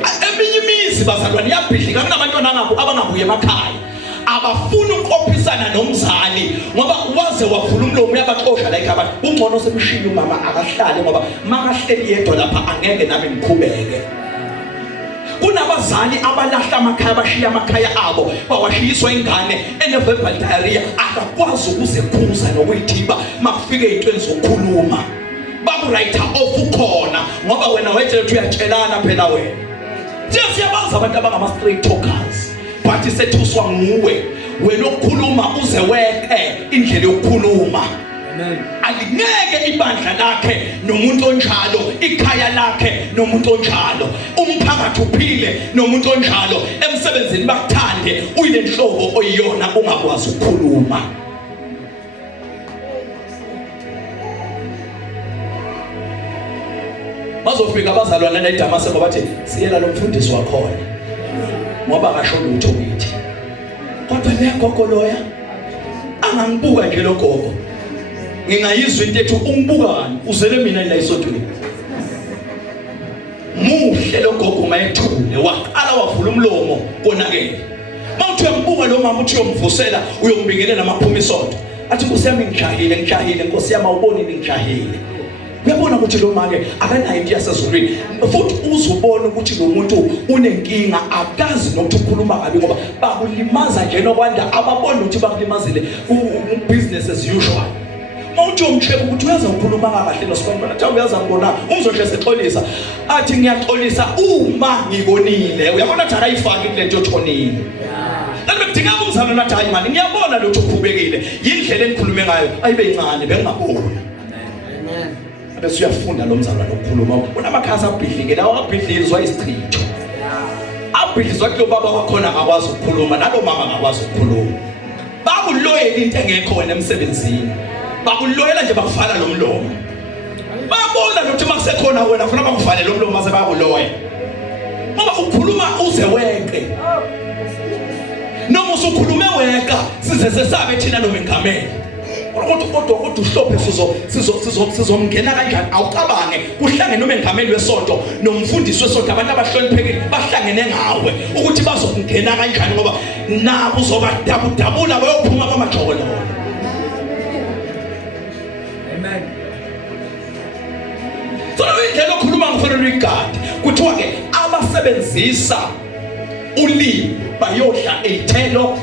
Eminye imizi bazalwane yabhidlika kunabantwana abangabuye emakhaya abafuna ukophisana nomzali ngoba waze wavula umlomo uyabaxosha la ekhaya ungcono semshini umama akahlale ngoba makahleli yedwa lapha angeke nami ngikhubeke. Kunabazali abalahla amakhaya bashiya amakhaya abo bawashiyiswa ingane ene-verbal diarrhea akakwazi ukuzekhuza nokuyithiba makufike into ezokukhuluma bakurayitha off ukhona ngoba wena wethe uthi uyatshelana phela wena. Siyabaza abantu abangama-straight talkers but sethuswa nguwe wena ukukhuluma uze weqe indlela yokukhuluma. Amen. Alingeke ibandla lakhe nomuntu onjalo ikhaya lakhe nomuntu onjalo umphakathi uphile nomuntu onjalo emsebenzini bakuthande uyile nhlobo oyiyona ungakwazi ukukhuluma. Bazofika abazalwane neDamaseko bathi siyela lo mfundisi wakhona ngoba kasho lutho kithi kodwa legogo loya angangibuka nje lo gogo ngingayizwa into ethi ungibukani uzele mina la isodweni muhle lo gogo mayethule waqala wavula umlomo konakele. Mawuthi uyambuka lo mama uthi uyomvusela uyombingelela amaphumi isonto. Athi Nkosi yami ngijahile Nkosi yami awuboni ngijahile. Uyabona ukuthi lo mama ke akanayo into yasezulwini futhi uzubona ukuthi lo muntu unenkinga akazi nokuthi ukhuluma kabi ngoba bakulimaza nje nokwanda ababona ukuthi bakulimazile business as usual. Mawuthi umcheke ukuthi uyaza ukukhuluma kahle noSibonibona athi uyaza ngibona umzohle sexolisa athi ngiyaxolisa uma ngibonile. Uyabona athi akayifaki kule nto yothonile. Kanti bekudinga umzalo nathi hayi mani ngiyabona lo ukuthi ukhubekile indlela enikhulume ngayo ayibe incane bengingaboni. Amen. Bese uyafunda lo mzalwane ukukhuluma unamakhasi abhidlike lawo abhidlizwa isichitho abhidlizwa kulo baba wakhona akakwazi ukukhuluma nalo mama akakwazi ukukhuluma bakuloyela into engekho wena emsebenzini bakuloyela nje bakufala lo mlomo babona ukuthi makusekhona wena ufuna bakuvale lo mlomo mase bakuloya ngoba ukhuluma uze weqe noma usukhulume weqa size sesabe thina noma ingameli kodwa uhlophe sizomngena kanjani awucabange kuhlangene noma engameli wesonto nomfundisi wesonto abantu abahloniphekile bahlangene ngawe ukuthi bazokungena kanjani ngoba nabo uzobadabula bayophuma kwamajokolo. Amen. So indlela okhuluma ngofanele uyigade kuthiwa ke abasebenzisa ulimi bayodla izithelo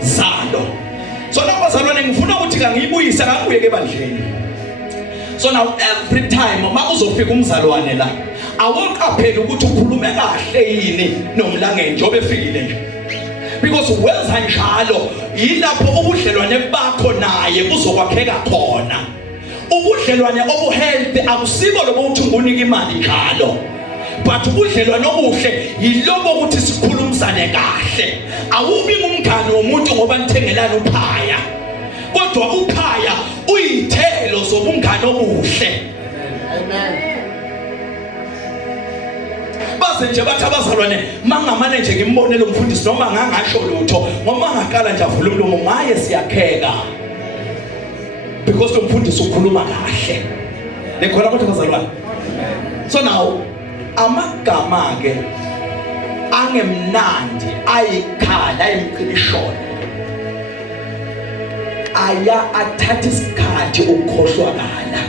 zalo. So now bazalwane ngifuna ukuthi kangiyibuyise ngakuyeke ebandleni. So now every time uma uzofika umzalwane la awuqaphela ukuthi ukhulume kahle yini nomlangeni njobe efikile nje. Because wenza njalo yilapho ubudlelwane bakho naye buzokwakheka khona. Ubudlelwane obuhealthy akusibo lobo uthi ngunika imali njalo. But ubudlelwane obuhle yilobo ukuthi sikhulumisane kahle. Awubi ngumngane womuntu ngoba nithengelana uphaya. Kodwa uphaya uyithelo zobungane obuhle. Amen. Base nje bathi abazalwane mangamane nje ngimbonele umfundisi noma ngangasho lutho ngoba ngaqala nje avula umlomo ngaye siyakheka. Because umfundisi ukhuluma kahle. Nekhona kodwa bazalwane. So now amagama ke angemnandi ayikhala ayimqilishona aya athatha isikhathi ukukhohlwakala.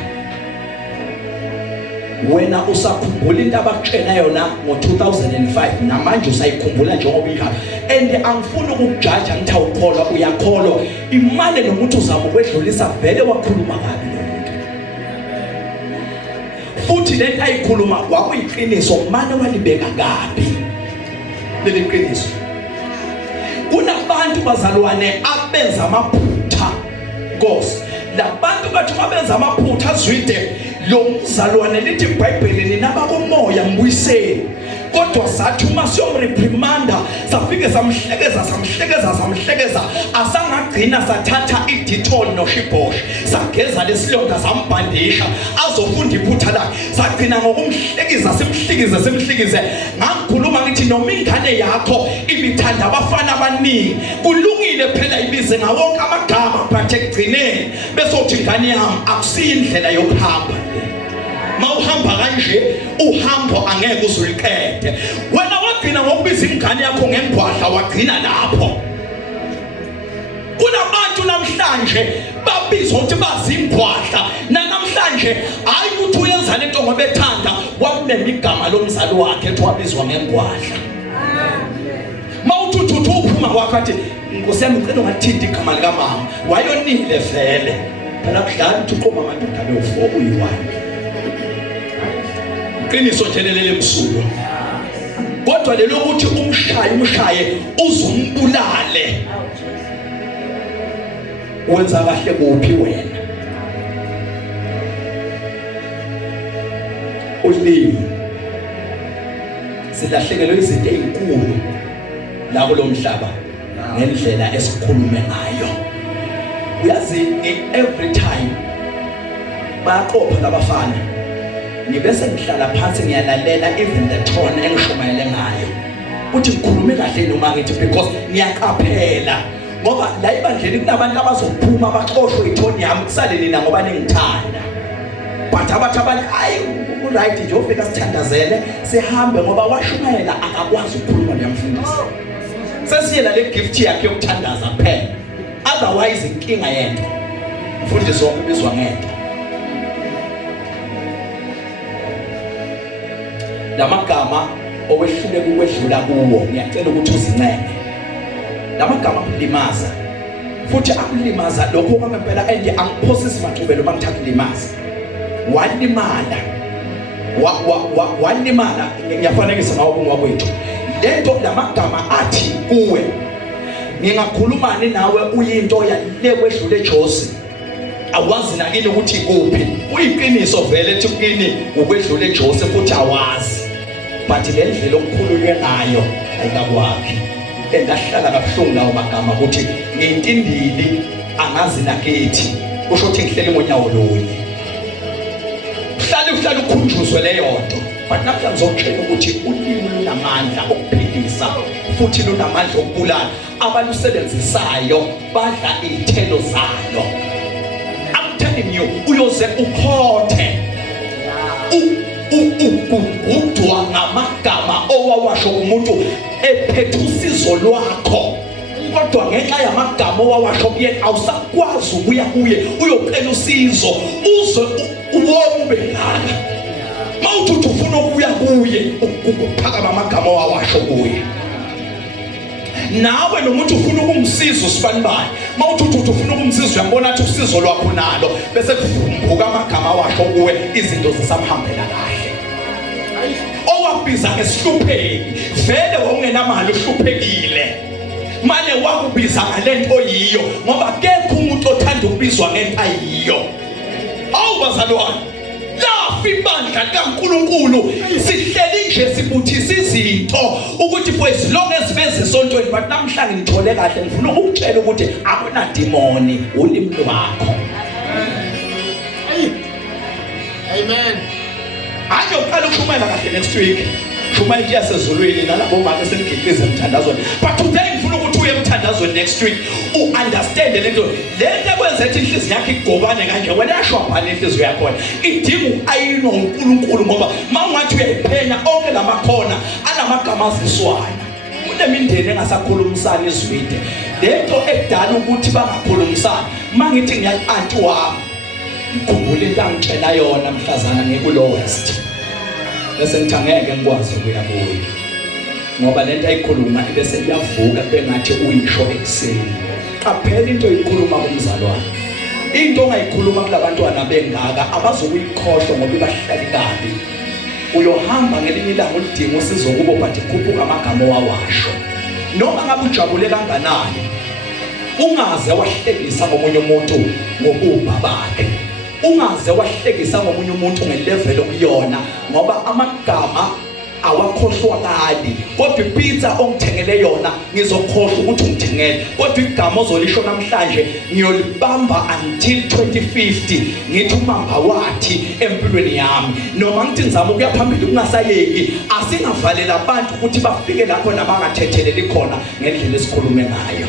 Wena usakhumbula into abakutshena yona ngo2005 namanje usayikhumbula njengoba ikhala and angifuni ukukujaja ngithi awukholwa uyakholwa imali nomuntu uzama ukwedlulisa vele wakhuluma kabi lo muntu futhi lento ayikhuluma kwakuyiqiniso manje walibeka kabi leli qiniso. Kunabantu bazalwane abenza amaphutha Nkosi labantu bathi mabenza amaphutha azwide lo mzalwane lithi iBhayibheli ninaba kumoya mbuyiseni kodwa sathi uma siyomreprimanda safike samhlekeza asangagcina sathatha iDettol noShibosh sageza lesilonda sambhandisha azofunda iphutha lakhe sagcina ngokumhlekiza simhlikize ngakhuluma ngithi noma ingane yakho ibithanda abafana abaningi kulungile phela ibize ngawonke amagama but ekugcineni besothi ingane yami akusiyindlela yokuhamba. Mawuhamba kanje uhambo angeke uzuliqede. Wena wagcina ngokubiza ingane yakho ngengwadla wagcina lapho. Kunabantu namhlanje babizwa ukuthi bazingwadla namhlanje hayi ukuthi uyenza lento ngoba ethanda wamemba igama lomzali wakhe ethi wabizwa ngengwadla. Mawuthuthu uphuma kwakho athi Nkosi yami ngicela ungathinti igama lika mama wayonile vele phela kudlala ukuthi uqoma amadoda lo4 uyi1 qiniso nje leli emsulwa kodwa lelo ukuthi umshaye uzumbulale wenza kahle kuphi wena ulimi silahlekelwe izinto ezinkulu la kulomhlaba ngendlela esikhulume ngayo. Uyazi every time baqopha labafana ngibese ngihlala phansi ngiyalalela even the tone engishumayele ngayo ukuthi ngikhulume kahle noma ngithi because ngiyaqaphela ngoba la ibandleni kunabantu abazophuma baxoshwe ithoni yami kusale nina ngoba ningithanda but abathi abanye hayi right nje ufika sithandazele sihambe ngoba washumayela akakwazi ukukhuluma neyamfundisi. Sesiyela le gift yakhe yokuthandaza kuphela. Otherwise inkinga yento. Mfundisi wokubizwa ngento. Lamagama owehlule kuwedlula kuwo ngiyacela ukuthi uzincenge. Lamagama akulimaza. Futhi akulimaza lokho kwamempela ende angiphosisi mathubelo mangithakulimaza. Walimala ngiyafanekisa ngawo kungakwethu. Lento lamagama athi kuwe ngingakhuluma nawe uyinto yale kwedlule Jose. Awazi nakini ukuthi kuphi. Uyiqiniso vele ethi kini ukwedlule Jose futhi awazi. But le ndlela okukhulunywe ngayo ayikakwakhe. Engahlala kabuhlungu lawo magama ukuthi ngintindili angazi nakithi. Kusho ukuthi ngihlele monyawo lonye. Uhlala ukhunjuzwe leyo nto. But namhlanje ngizokutshela ukuthi ulimi lunamandla okuphilisa futhi lunamandla okubulala. Abalusebenzisayo badla izithelo zalo. I'm telling you, uyoze ukhothe. Ukudwa ngamagama owawasho umuntu ephethe usizo lwakho. Kodwa ngenxa yamagama owawasho kuyena awusakwazi ukuya kuye uyocela usizo uze uwombe ngaka. Mawuthi ufuna ukuya kuye ukuphakama amagama owawasho kuye. Nawe nomuntu ufuna ukumsiza usibanibani. Mawuthi ufuna ukumsiza uyabona ukuthi usizo lwakho nalo bese kuvumbuka amagama awasho kuwe izinto zisamhambela kahle. Owakubiza ngesihlupheki vele wawungenamali uhluphekile. Manje wakubiza ngalento yiyo ngoba akekho umuntu othanda ukubizwa ngento ayiyo. Awubazalwane lafi ibandla kaNkulunkulu sihleli nje sibuthisa izinto ukuthi for as long as beze esontweni but namhlanje ngithole kahle ngifuna ukutshela ukuthi akuna demoni ulimi lwakho. Amen. Ayoqala ukushumayela kahle next week. Shumayela yasezulwini nalabo mama esengiqiza emthandazweni. But today ngifuna ukuthi uye emthandazweni next week understand lento ekwenza ukuthi inhliziyo yakhe igobane kanje wena yashwabhana inhliziyo yakho idinga ayino uNkulunkulu ngoba mangathi uyayiphenya onke lamakhona anamagama aziswana. Kunemindeni engasakhulumisana izwide. Lento edala ukuthi bangakhulumisani mangithi ngiyaanti wami ngikhumbula into angitshela yona mhlazana ngekulo West. Bese ngithi angeke ngikwazi ukuya kuyo ngoba lento ayikhuluma bese iyavuka bengathi uyisho ekseni. Qaphela into oyikhuluma kumzalwane. Into ongayikhuluma kulabantwana bengaka abazokuyikhohlwa ngoba ibahlali kabi. Uyohamba ngelinye ilanga ulidinga usizo kubo but ikhuphuka amagama owawasho. Noma ngabe ujabule kanganani ungaze wahlekisa ngomunye umuntu ngokuba bakhe. Ungaze wahlekisa ngomunye umuntu ngelevel okuyona ngoba amagama awakhohlwakali. Kodwa ipizza ongithengele yona ngizokhohlwa ukuthi ungithengele. Kodwa igama ozolisho namhlanje ngiyolibamba until 2050 ngithi umamba wathi empilweni yami. Noma ngithi ngizama ukuya phambili kungasayeki asingavalele abantu ukuthi bafike lapho nabangathetheleli khona ngendlela esikhulume ngayo.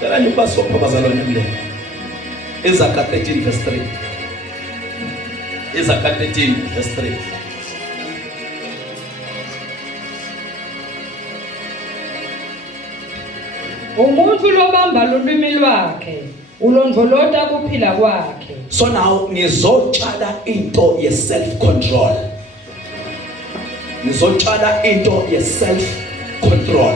Tela nyubaso babazalwane mle. Ezaka 13 verse 3. Ezaka 13 verse 3. Umuntu lobamba lolwimi lwakhe ulondvolota kuphila kwakhe. So now ngizotshala into ye self control. Ngizotshala into ye self control.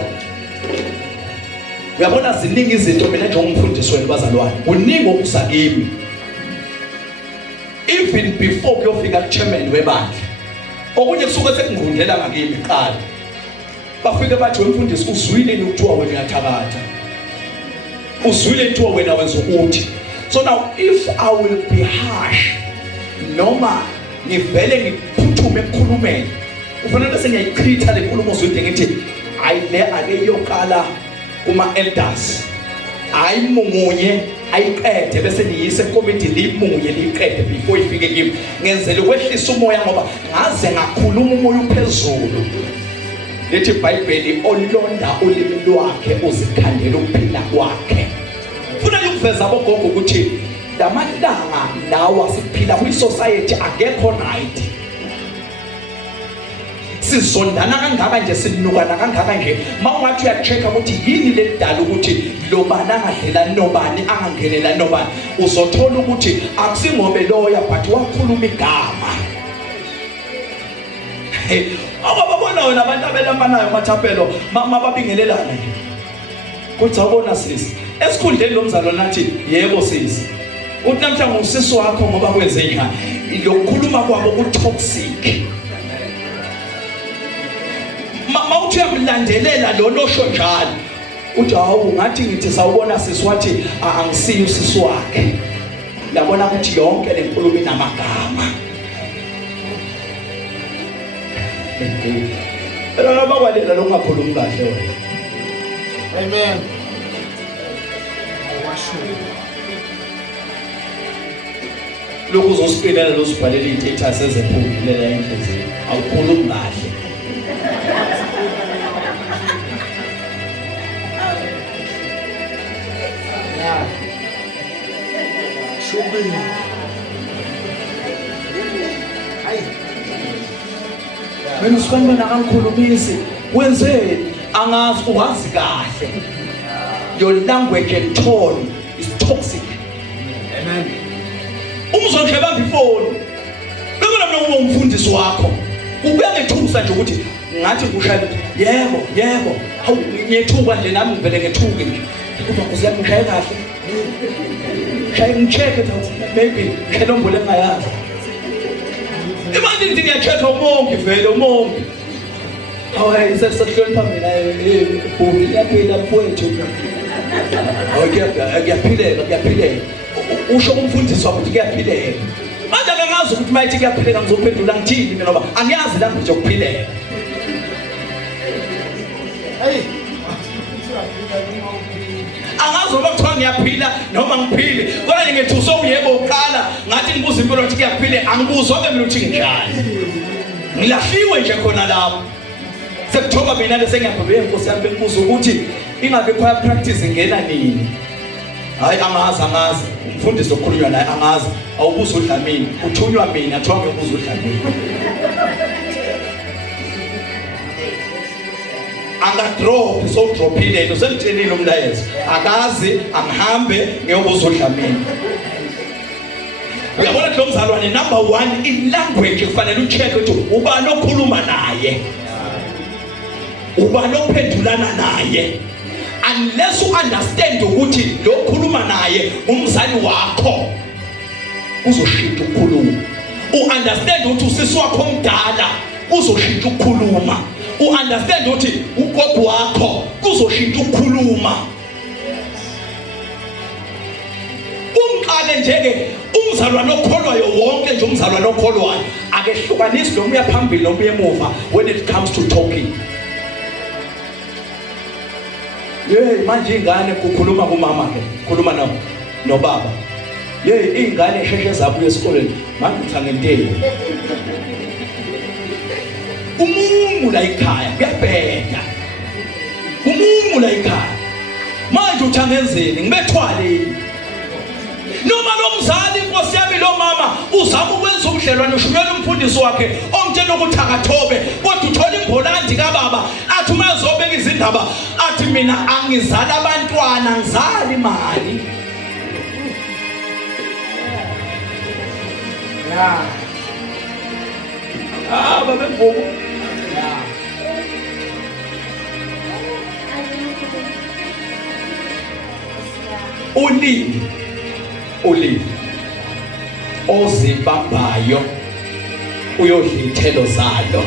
Uyabona ziningi izinto mina njengomfundisi wenu bazalwane. Uningi okusakimi. Even before kuyofika chairman webandla. Okunye kusuke sekungundlela ngakimi qala. Bafike bathi wemfundisi uzwile ukuthiwa wena uyathakatha. Uzwile ukuthiwa wena wenza ukuthi. So now if I will be harsh noma ngivele ngiphuthume ekukhulumeni kufanele bese ngiyayichitha le nkulumo zodwa ngithi ayile ake yoqala kuma elders ayimunye ayiqede bese liyise committee limunye liqede before ifike kimi ngenzele ukwehlisa umoya ngoba ngaze ngakhuluma umoya uphezulu. Lethi iBhayibheli olonda ulimi lwakhe uzikhandela ukuphila kwakhe. Funa ukuveza abogogo ukuthi lamalanga lawa siphila kwi-society akekho right. Sizondana kangaka nje, sinukana kangaka nje, mawungathi uya-check ukuthi yini le dala ukuthi lo bani angadlela nobani angangenela nobani, uzothola ukuthi akusingobe loya but wakhuluma igama. Awababona wena abantu abelambanayo mathapelo mababingelelana nje. Kuthi awubona sisi, esikhundleni lo mzalo nathi yebo sisi, uthi namhlanje usisi wakho ngoba kwenze njani, lokukhuluma kwabo ku-toxic. Mawuthi uyamlandelela lo nosho njalo, uthi hawu ngathi ngithi sawubona sisi wathi angisiyo usisi wakhe. Yabona ukuthi yonke le nkulumo inamagama. Ela bakwalela lo ngakhulumi kahle wena. Amen. Lokhu uzosipelela lo sibhalela i-status ezephumelela enhlizweni, awukhulumi kahle. Yeah. Should be. Hey. Wena usibona akangikhulumisi, wenzeni? Angazi uwazi kahle. Your language and tone is toxic. Amen. Umzonhleba before. Bekona mina umfundisi wakho. Ubuyangithusa nje ukuthi ngathi kushaya yebo. Hawu ngiyethuka nje nami ngivele ngethuke nje. Kodwa kuziyami ngishaya kahle. Shaya ngicheck maybe ngenombolo engayazi. Imagine ngiyacheka umongi vele umongi. Hayi sesihlonipha mina ubhuti yaphila mfowethu. Kuyaphilela. Usho umfundisi wakho ukuthi kuyaphilela. Manje angazi ukuthi mayithi kuyaphilela ngizophendula ngithini mina ngoba angiyazi language yokuphilela. Hey. Angazi ngoba kuthiwa ngiyaphila noma ngiphile. Kodwa ngiyethusa uyebo uqala ngathi ngibuza impilo ukuthi kuyaphila, angibuzwa ke mina ukuthi nginjani. Ngilahliwe nje khona lapho. Sekuthoba mina lese ngiyabhebhe inkosi yami bengibuza ukuthi ingabe khoya practice ngena nini. Hayi angazi umfundisi okhulunywa naye angazi, awubuza uDlamini, uthunywa mina athiwa ngibuza uDlamini. Angadrop so dropile lo selithenile umlayezo, akazi angihambe ngiyobuza uDlamini. Uyabona lo mzalwane number 1 in language kufanele ucheck ukuthi ubani okhuluma naye, ubani ophendulana naye. Unless you understand ukuthi lo khuluma naye umzali wakho uzoshintsha ukukhuluma. Understand ukuthi usisi wakho omdala uzoshintsha ukukhuluma. Understand ukuthi ugogo wakho uzoshintsha ukukhuluma. Unqale njeke umzalwane okholwayo wonke nje umzalwane okholwayo akehlukanisi lo uya phambili lo uya emuva when it comes to talking. Manje ingane kukhuluma kumama ke, khuluma no baba. Ingane sheshe zabuya esikoleni, manje uthanga inteni. Umungu la ekhaya kuyabheda. Umungu la ekhaya. Manje uthanga enzeni, ngibethwale. Noma lo mzali inkosi yami lo mama uzama ukwenza ubudlelwano ushumela umfundisi wakhe omtshela ukuthi akathobe, kodwa uthola imbolandi kaBaba athi uma ezobeka izindaba athi mina angizala abantwana ngizala imali. Yeah. Baba mvuko. Yeah. Ulimi ozibambayo uyodla ithelo zalo.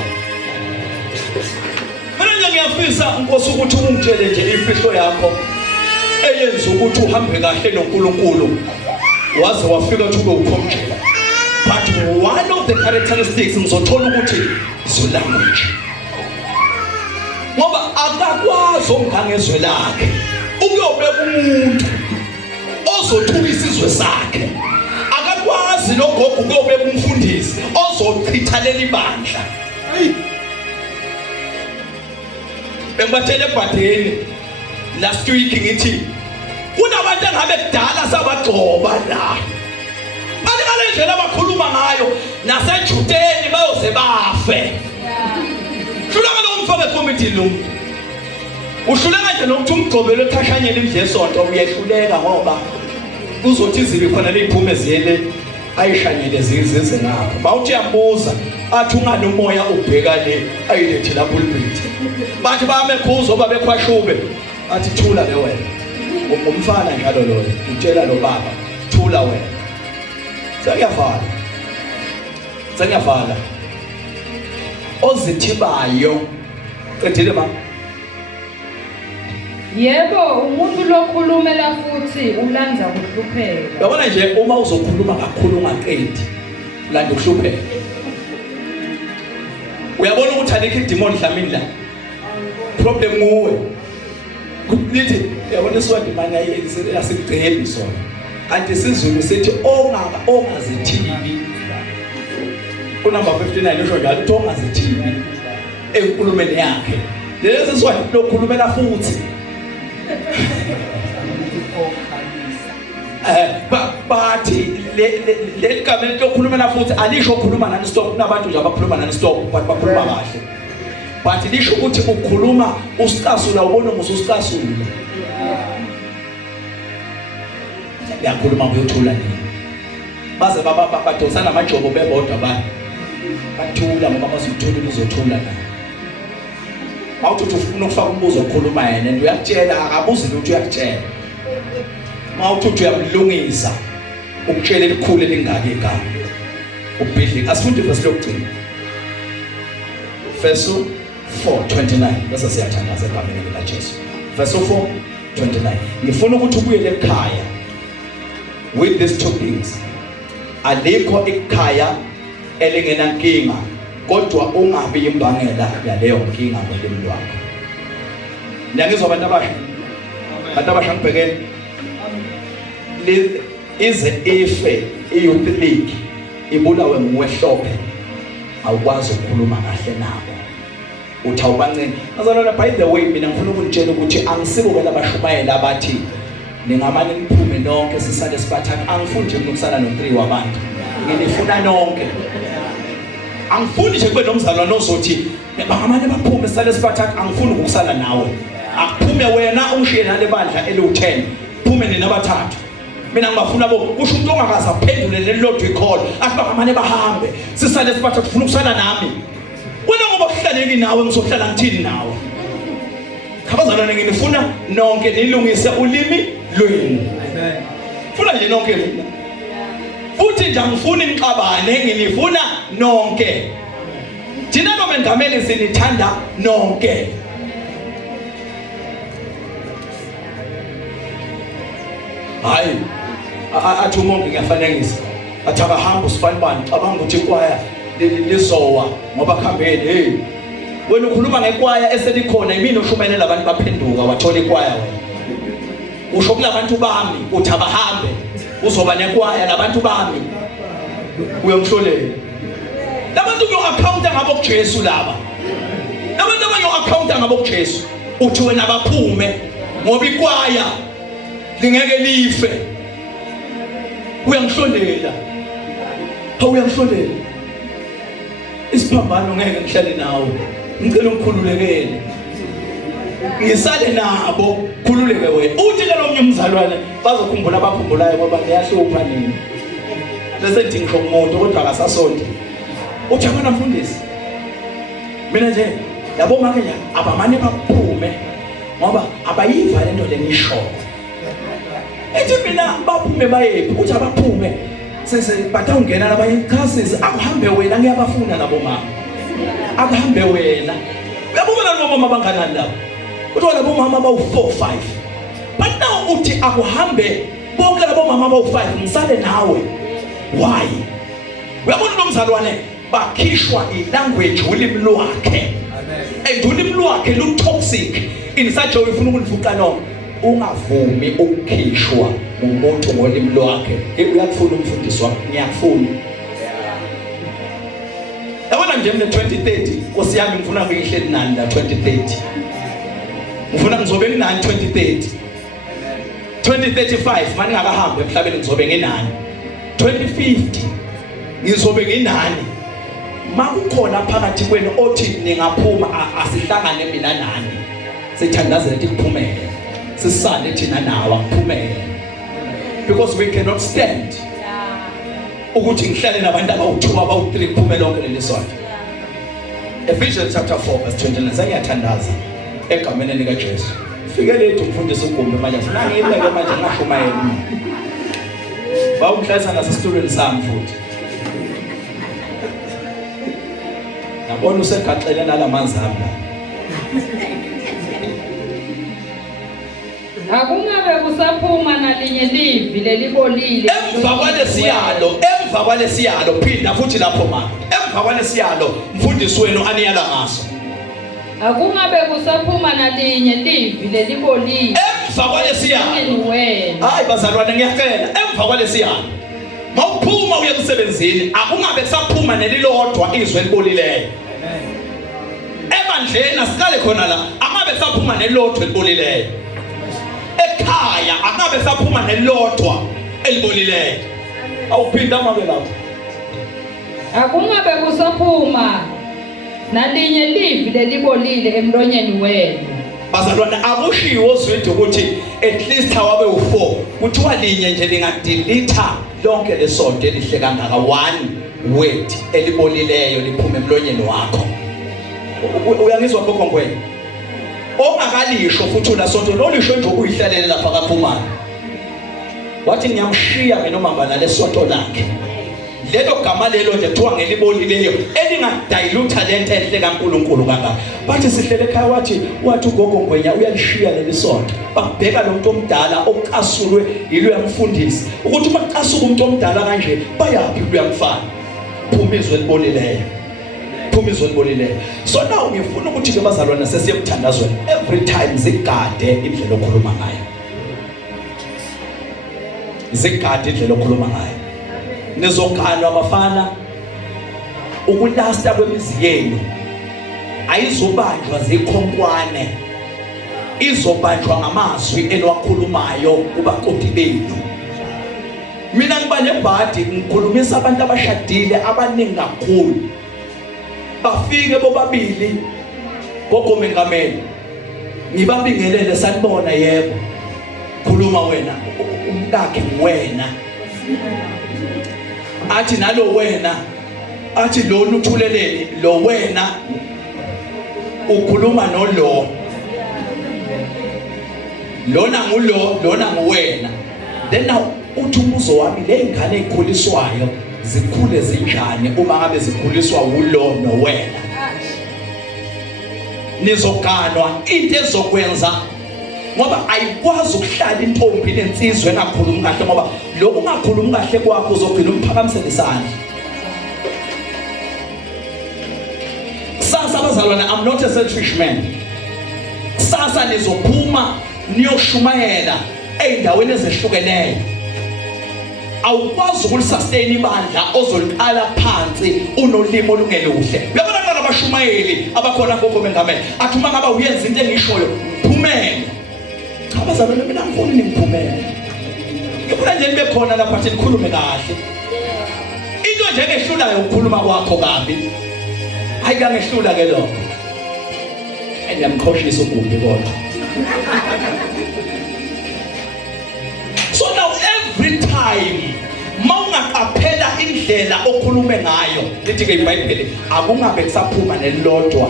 Mina ngiyafisa Nkosi ukuthi ungithele nje imfihlo yakho eyenza ukuthi uhambe kahle noNkulunkulu waze wafika ukuthi ube ukhomjela. But one of the characteristics ngizothola ukuthi is language. Ngoba akakwazi ongangezwe lakhe ukuyobeka umuntu ozothula isizwe sakhe. Akakwazi logogo ukuyobeka umfundisi ozochithalela ibandla. Bengibathele ebhadeni last week ngithi kunabantu angabe kudala sabagcoba la indlela abakhuluma ngayo nasejudeni bayoze bafe. Hluleka lo mfaka ekomithini lo muntu. Uhluleka nje nokuthi umgqobelo othashanyela indlu yesonto uyehluleka ngoba uzothi izibi khona leziphume ziyele ayishanyele zizize ngapha. Bawuthi yambuza athi ungani umoya ubheka le ayilethe la pulpit. Bathi bamekhuzo babekhwashube athi thula ke wena. Umfana njalo lo utshela lo baba thula wena. Sengiyavala. Ozithibayo qedile ba. Yebo, umuntu lokhulumela futhi ulandza kuhlupheka. Yabona nje uma uzokhuluma kakhulu ungaqedi landa ukuhlupheka. Uyabona ukuthi alikho idemon dlamini la. Problem nguwe. Lithi yabona iswadi manje ayisigcebi sona. Kanti sizulu sithi ongazithibi. Kunumber 59 usho njalo uthi ongazithibi enkulumeni yakhe. Lezi swadi lokhulumela futhi. Bathi le gama lokhulumela futhi alisho ukhuluma nani stop kunabantu nje abakhuluma nani stop but bakhuluma kahle. But lisho ukuthi ukhuluma usicasula ubone ngusicasula. Yakhuluma ngokuthula nini. Baze badosana amajobo bebodwa bathula ngoba basithula uzothula na. Mawuthi ufuna ukufaka umbuzo okhuluma yena and uyakutshela akabuzi lutho uyakutshela. Mawuthi uyamlungisa ukutshela elikhulu elingaka igama. Ubhidli asifundi verse lokugcina. Verse 4:29 bese siyathandaza egameni lika Jesu. Verse 4:29 ngifuna ukuthi ubuyele ekhaya with these two things. Alikho ekhaya elingena nkinga kodwa ungabi imbangela yaleyo nkinga ngolimi lwakho. Ngiyangizwa abantu abasha ngibhekene ize ife i-youth league ibulawe nguwehlophe awukwazi ukukhuluma kahle nabo uthi awubancane. Ngizalana by the way mina ngifuna ukunitshela ukuthi angisibo wena abashumayela abathi ningamane niphume nonke sisale Spartak. Angifuni nje ukusala no3 wabantu, ngilifuna nonke. Angifuni nje kube nomzalwane ozothi bangamane baphume sisale Spartak. Angifuni ukusala nawe, akuphume wena ungishiye nale bandla eli-10 phume nina abathathu. Mina ngibafuna bo kusho umuntu ongakaza aphendule lelodwa icall athi bangamane bahambe sisale Spartak ufuna ukusala nami. Wena ngoba uhlaleki nawe ngizohlala ngithini nawe. Abazalwane ngifuna nonke nilungise ulimi lwenu. Amen. Funa nje nonke mina. Futhi nje angifuni nixabane, ngilifuna nonke. Thina nomengameli sinithanda nonke. Hayi athi umongi ngiyafanekisa athi akahamba usifanibani cabanga ukuthi ikwaya lizowa ngoba khambeni. Hey wena ukhuluma ngekwaya eselikhona imini ushumayela labantu baphenduka wathola ikwaya wena. Usho kulabantu bami uthi abahambe uzoba nekwaya labantu bami uyamhlolela. Labantu ngo-account ngabo kuJesu laba. Labantu abango-account ngabo kuJesu uthi wena baphume ngoba ikwaya lingeke life. Uyangihlolela. Uyangihlolela. Isiphambano ngeke ngihlale nawe. Ngicela ungikhululekele. Ngisale nabo, khululeke wena. Uthi ke lo mnye umzalwane bazokhumbula abakhumbulayo ngoba ngiyahlupha nini. Bese ngithi ngisho umuntu kodwa akasasonto. Uthi abana mfundisi. Mina nje yabo makenya abamane baphume ngoba abayiva lento lenisho. Ethi mina baphume bayephi uthi abaphume sese batawungena labanye cousins akuhambe wena ngiyabafuna nabo mama. Akuhambe wena. Uyabona lo mama banganani lapho. Uthi labo mama bawu4-5. But now uthi akuhambe bonke labo mama bawu5 ngisale nawe. Why? Uyabona lo mzalwane bakhishwa ilanguage ulimi lwakhe. And ulimi lwakhe lu toxic in such a way ufuna ukunifuqa nonke. Ungavumi ukukhishwa umuntu ngolimi lwakhe. Uyakufuna umfundisi wakho ngiyakufuna. Yabona nje mina 2030 Nkosi yami ngifuna ngihleli nani la 2030. Ngifuna ngizobe nginani 2030. 2035 manje ngakahambe emhlabeni ngizobe nginani. 2050 ngizobe nginani. Makukhona phakathi kwenu othi ningaphuma asihlangane mina nani. Sithandazele ukuphumela. Sisale thina nawe akuphumela. Because we cannot stand. Ukuthi ngihlale nabantu abawu2 abawu3 kuphumela lonke leli sonto. Ephesians chapter 4 verse 29 sengiyathandaza egameni lika Jesu. Fike lethu umfundisi uGumbe manje afuna ngiyibeke manje ngashumayela. Bawumhlalisa ngasesitulweni sami futhi. Yabona usegaxele nalamanzi ami. Akungabe kusaphuma nalinye livi lelibolile. Emva kwalesiyalo phinda futhi lapho mama. Emva kwalesiyalo mfundisi wenu aniyala ngaso. Akungabe kusaphuma nalinye livi lelibolile. Emva kwalesiyalo. Hayi bazalwane ngiyacela emva kwalesiyalo. Mawuphuma uye emsebenzini akungabe kusaphuma nelilodwa izwe elibolileyo. Ebandleni asikale khona la angabe saphuma nelodwa elibolileyo. Ekhaya akungabe saphuma nelodwa elibolileyo. Awuphinda mabe lapho. Akungabe kusaphuma nalinye livi lelibolile emlonyeni wenu. Bazalwane akushiwo zwethu ukuthi at least awabe u4 kuthiwa linye nje lingadelete lonke lesonto elihle kangaka 1 word elibolileyo liphuma emlonyeni wakho. Uyangizwa lokho ngwena? Ongakalisho futhi unasonto lolisho nje ukuyihlalela lapha kaPhumani. Wathi ngiyamshiya mina umamba nalesonto lakhe. Lelo gama lelo nje kuthiwa ngelibolileyo elingadilute talent enhle kaNkuluNkulu kangaka. Bathi sihlele ekhaya wathi uGogo Ngwenya uyalishiya leli sonto. Babheka lo muntu omdala ocasulwe yilo yamfundisi. Ukuthi uma casuka umuntu omdala kanje bayapi kuyamfana. Phumizwe libolileyo. Phumizwe libolileyo. So now ngifuna ukuthi ke bazalwane sesiyemthandazweni every time zigade indlela okhuluma ngayo. Zigade indlela okhuluma ngayo. Nizokanwa abafana ukulasta kwemizi yenu ayizobanjwa zikhonkwane, izobanjwa ngamazwi eniwakhulumayo kubaqoqi benu. Mina ngiba nebhadi ngikhulumisa abantu abashadile abaningi kakhulu. Bafike bobabili Gogo Mengameli ngibabingelele sanibona yebo. Khuluma wena umkakhe wena. Athi nalo wena athi lo uthuleleni lo wena ukhuluma nolo lona ngulo lona nguwena. Then now uthi umbuzo wami le ngane ekhuliswayo zikhule zinjani uma ngabe zikhuliswa ulo nowena. Nizoganwa into ezokwenza ngoba ayikwazi ukuhlala intombi nensizwe engakhulumi kahle ngoba lokho ungakhulumi kahle kwakho uzogcina umphakamisela isandla. Sasa bazalwane, I'm not a selfish man. Sasa nizophuma niyoshumayela eindaweni ezehlukeneyo. Awukwazi ukulisustain ibandla ozoliqala phansi unolimo olungeluhle. Uyabona abantu abashumayeli abakhona Gogo Mengameli athi uma ngaba uyenza into engishoyo uphumele. Abazalwane mina ngifuna ningiphumele. Ngifuna nje nibe khona laphathi nikhulume kahle. Into nje engehlulayo ukukhuluma kwakho kabi. Hayi kangehlula ke lokho. Ngiyamkhoshisa uGumbe kodwa. So now every time mawungaqaphela indlela okhulume ngayo lithi ke iBhayibheli akungabe kusaphuma nelodwa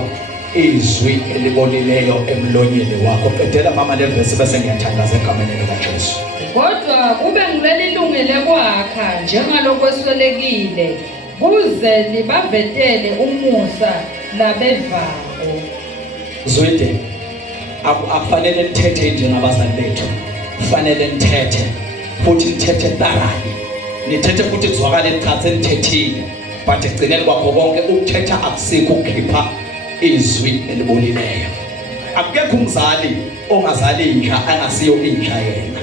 izwi elibolileyo emlonyeni wakho. Qedela mama le verse bese ngiyathandaza egameni likaJesu. Kodwa kube ngileli lungile kwakha njengalokweswelekile kuze libavetele umusa labevako. Zwide akufanele nithethe njengabazali bethu. Kufanele nithethe futhi nithethe tarani. Nithethe futhi kuzwakala eqhathe nithethile. But egcineni kwakho konke ukuthetha akusikho ukukhipha izwi elibolileyo. Akekho umzali ongazali inja angasiyo inja yena.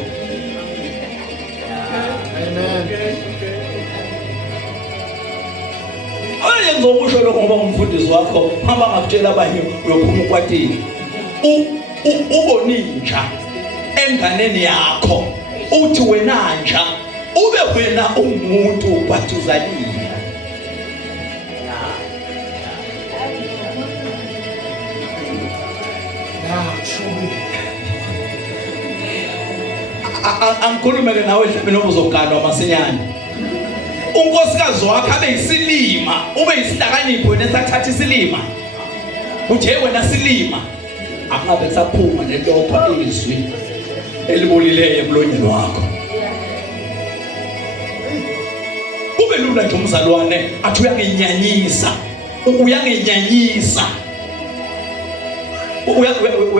Oye ngizokusho lokho ngoba umfundisi wakho hamba ngakutshela abanye uyophuma ukwatile. Uboninja enganeni yakho uthi wena nja ube wena umuntu but uzalila. Angikhulume ke nawe mhlawumbe noma uzoganwa masinyane. Unkosikazi wakhe abe yisilima, ube yisihlakanipho nesathatha isilima. Uthe wena silima akungabe saphuma nentopha izwi elibolileyo emlonyeni wakho. Kube lula nje umzalwane athi uyanginyanyisa, uyanginyanyisa.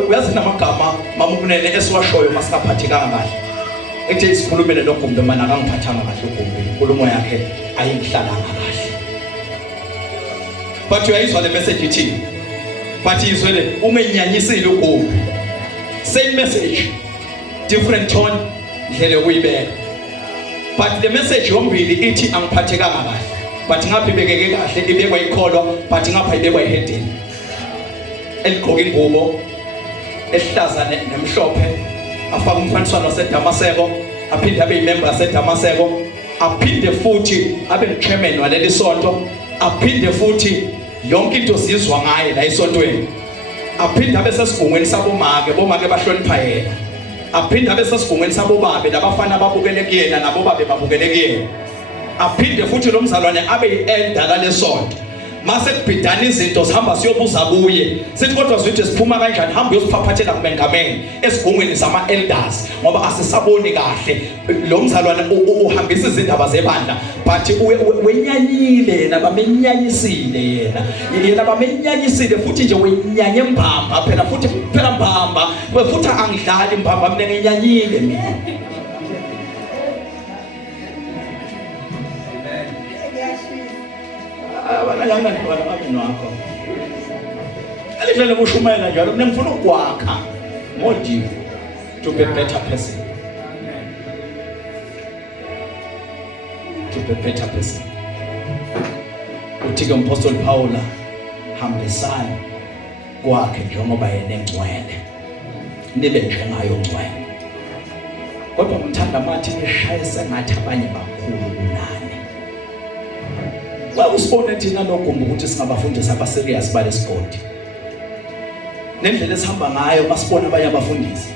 Uyazi namagama mama uNene esiwashoyo masikaphathekanga kahle. Ethe isikhulumele noGumbe mana akangiphathanga kahle uGumbe. Inkulumo yakhe ayihlalanga kahle. But uyayizwa le message ithi but izwele ungenyanyisile uGumbe. Same message, different tone, ndlela ukuyibeka. But the message yombili ithi angiphathekanga kahle. But ngapha ibekeke kahle ibekwa ikholwa but ngapha ibekwa ihedini. Eligqoka ingubo ehlaza nemhlophe afaka umfaniswano waseDamaseko aphinde abe yimember yaseDamaseko aphinde futhi abe chairman waleli sonto aphinde futhi yonke into sizwa ngaye la esontweni aphinde abe sesigungweni sabomake bomake bahlonipha yena aphinde abe sesigungweni sabobabe labafana babukele kuyena nabo babe babukele kuyena aphinde futhi lo mzalwane abe yielder lalesonto. Mase kubhidana izinto sihamba siyobuza kuye sithi kodwa zithi siphuma kanjani hamba uyosiphaphathela kubengameni esigungweni sama elders ngoba asisaboni kahle lo mzalwane uhambisa izindaba zebandla but wenyanyile yena bamenyanyisile yena bamenyanyisile futhi nje wenyanye mbamba phela futhi phela mbamba futhi angidlali mbamba mina ngenyanyile mina. Abanye ntwana babini wakho alidlale kushumayela njalo mina ngifuna ukwakha motive to be a better person, to be a better person. Uthike uMapostle Paula hambisana kwakhe njengoba yena engcwele nibe njengayo ngcwele kodwa ngithanda mathi nishayise ngathi abanye bakhulu kunani. Usibone thina noGumbe ukuthi singabafundisi abaserious balesigodi. Nendlela esihamba ngayo masibona abanye abafundisi.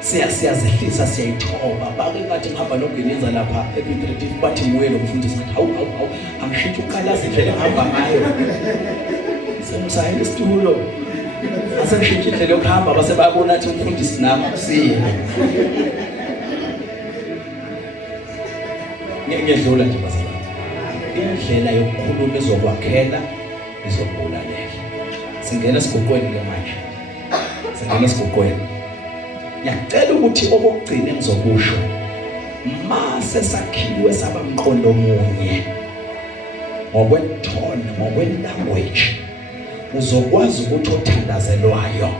Siyazehlisa siyayithoba. Bake ngathi ngihamba noGeniza lapha ePitretief bathi muye lo mfundisi ngathi hawu angishithi ukhalaza indlela ehamba ngayo. Semsayile isitulo. Asengishithi indlela yokuhamba base bayabona ukuthi umfundisi nami kusiye. Ngiyedlula nje bazalwane. Indlela yokukhuluma izokwakhela izokubulalela. Singena esigqokweni ke manje. Singena esigqokweni. Ngiyacela ukuthi okugcina engizokusho mase sakhiwe saba mqondo munye ngokwetone ngokwelanguage uzokwazi ukuthi othandazelwayo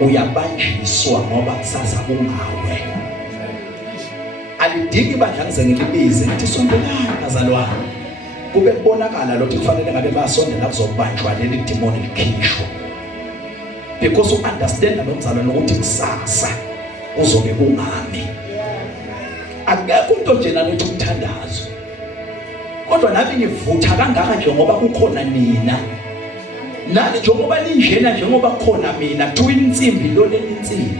uyabanjiswa ngoba kusasa ungawe. Alidingi bandla ngize ngilibize ngithi sondelana bazalwane kube kubonakala lokho kufanele ngabe basondela kuzobanjwa leli demoni likhishwa because u-understand lo mzalwane ukuthi kusasa uzobe ungami. Akekho umuntu nje nalothi umthandazo kodwa nami ngivutha kangaka nje ngoba kukhona nina nani njengoba linjena njengoba kukhona mina kuthiwa insimbi lo lensimbi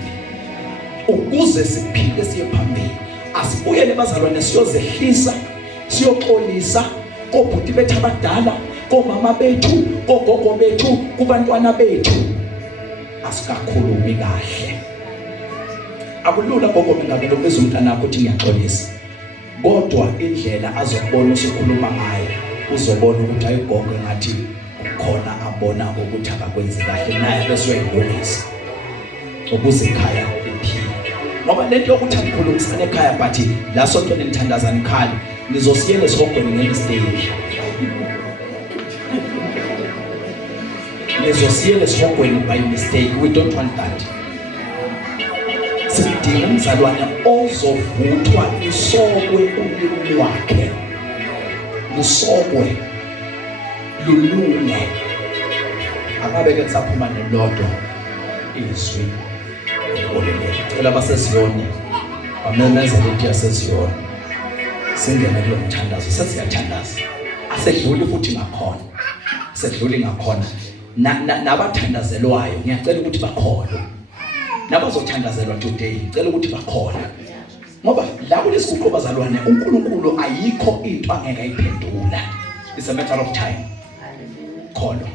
ukuze siphile siye phambili. Asibuyele bazalwane siyozehlisa siyoxolisa kobhuti bethu abadala komama bethu kogogo bethu kubantwana bethu asikakhulumi kahle. Akulula gogo mingabe lokubeza umntana wakho uthi ngiyaxolisa kodwa indlela azokubona usikhuluma ngayo uzobona ukuthi ayigogo ngathi khona abona ukuthi akakwenzi kahle naye bese uyayibonisa ukuze ekhaya liphile. Ngoba lento yokuthi akukhulumisane ekhaya but la sonto nithandazana ikhaya nizosiyela esihogweni ngenye stage. Nizosiyela esihogweni by mistake. We don't want that. Sidinga umzalwane ozovuthwa isokwe ulimi lwakhe lusokwe lulunge akabeke kusaphuma nelodwa izwi olulele. Cela basesiyoni amemezela ukuthi yaseziyona singene kulo mthandazo sesiyathandaza asedluli futhi ngakhona sedluli ngakhona nabathandazelwayo ngiyacela ukuthi bakholwe nabazothandazelwa today ngicela ukuthi bakholwe ngoba la kulesiguqo bazalwane uNkulunkulu ayikho into angeke ayiphendula. It's a matter of time. Kholwa.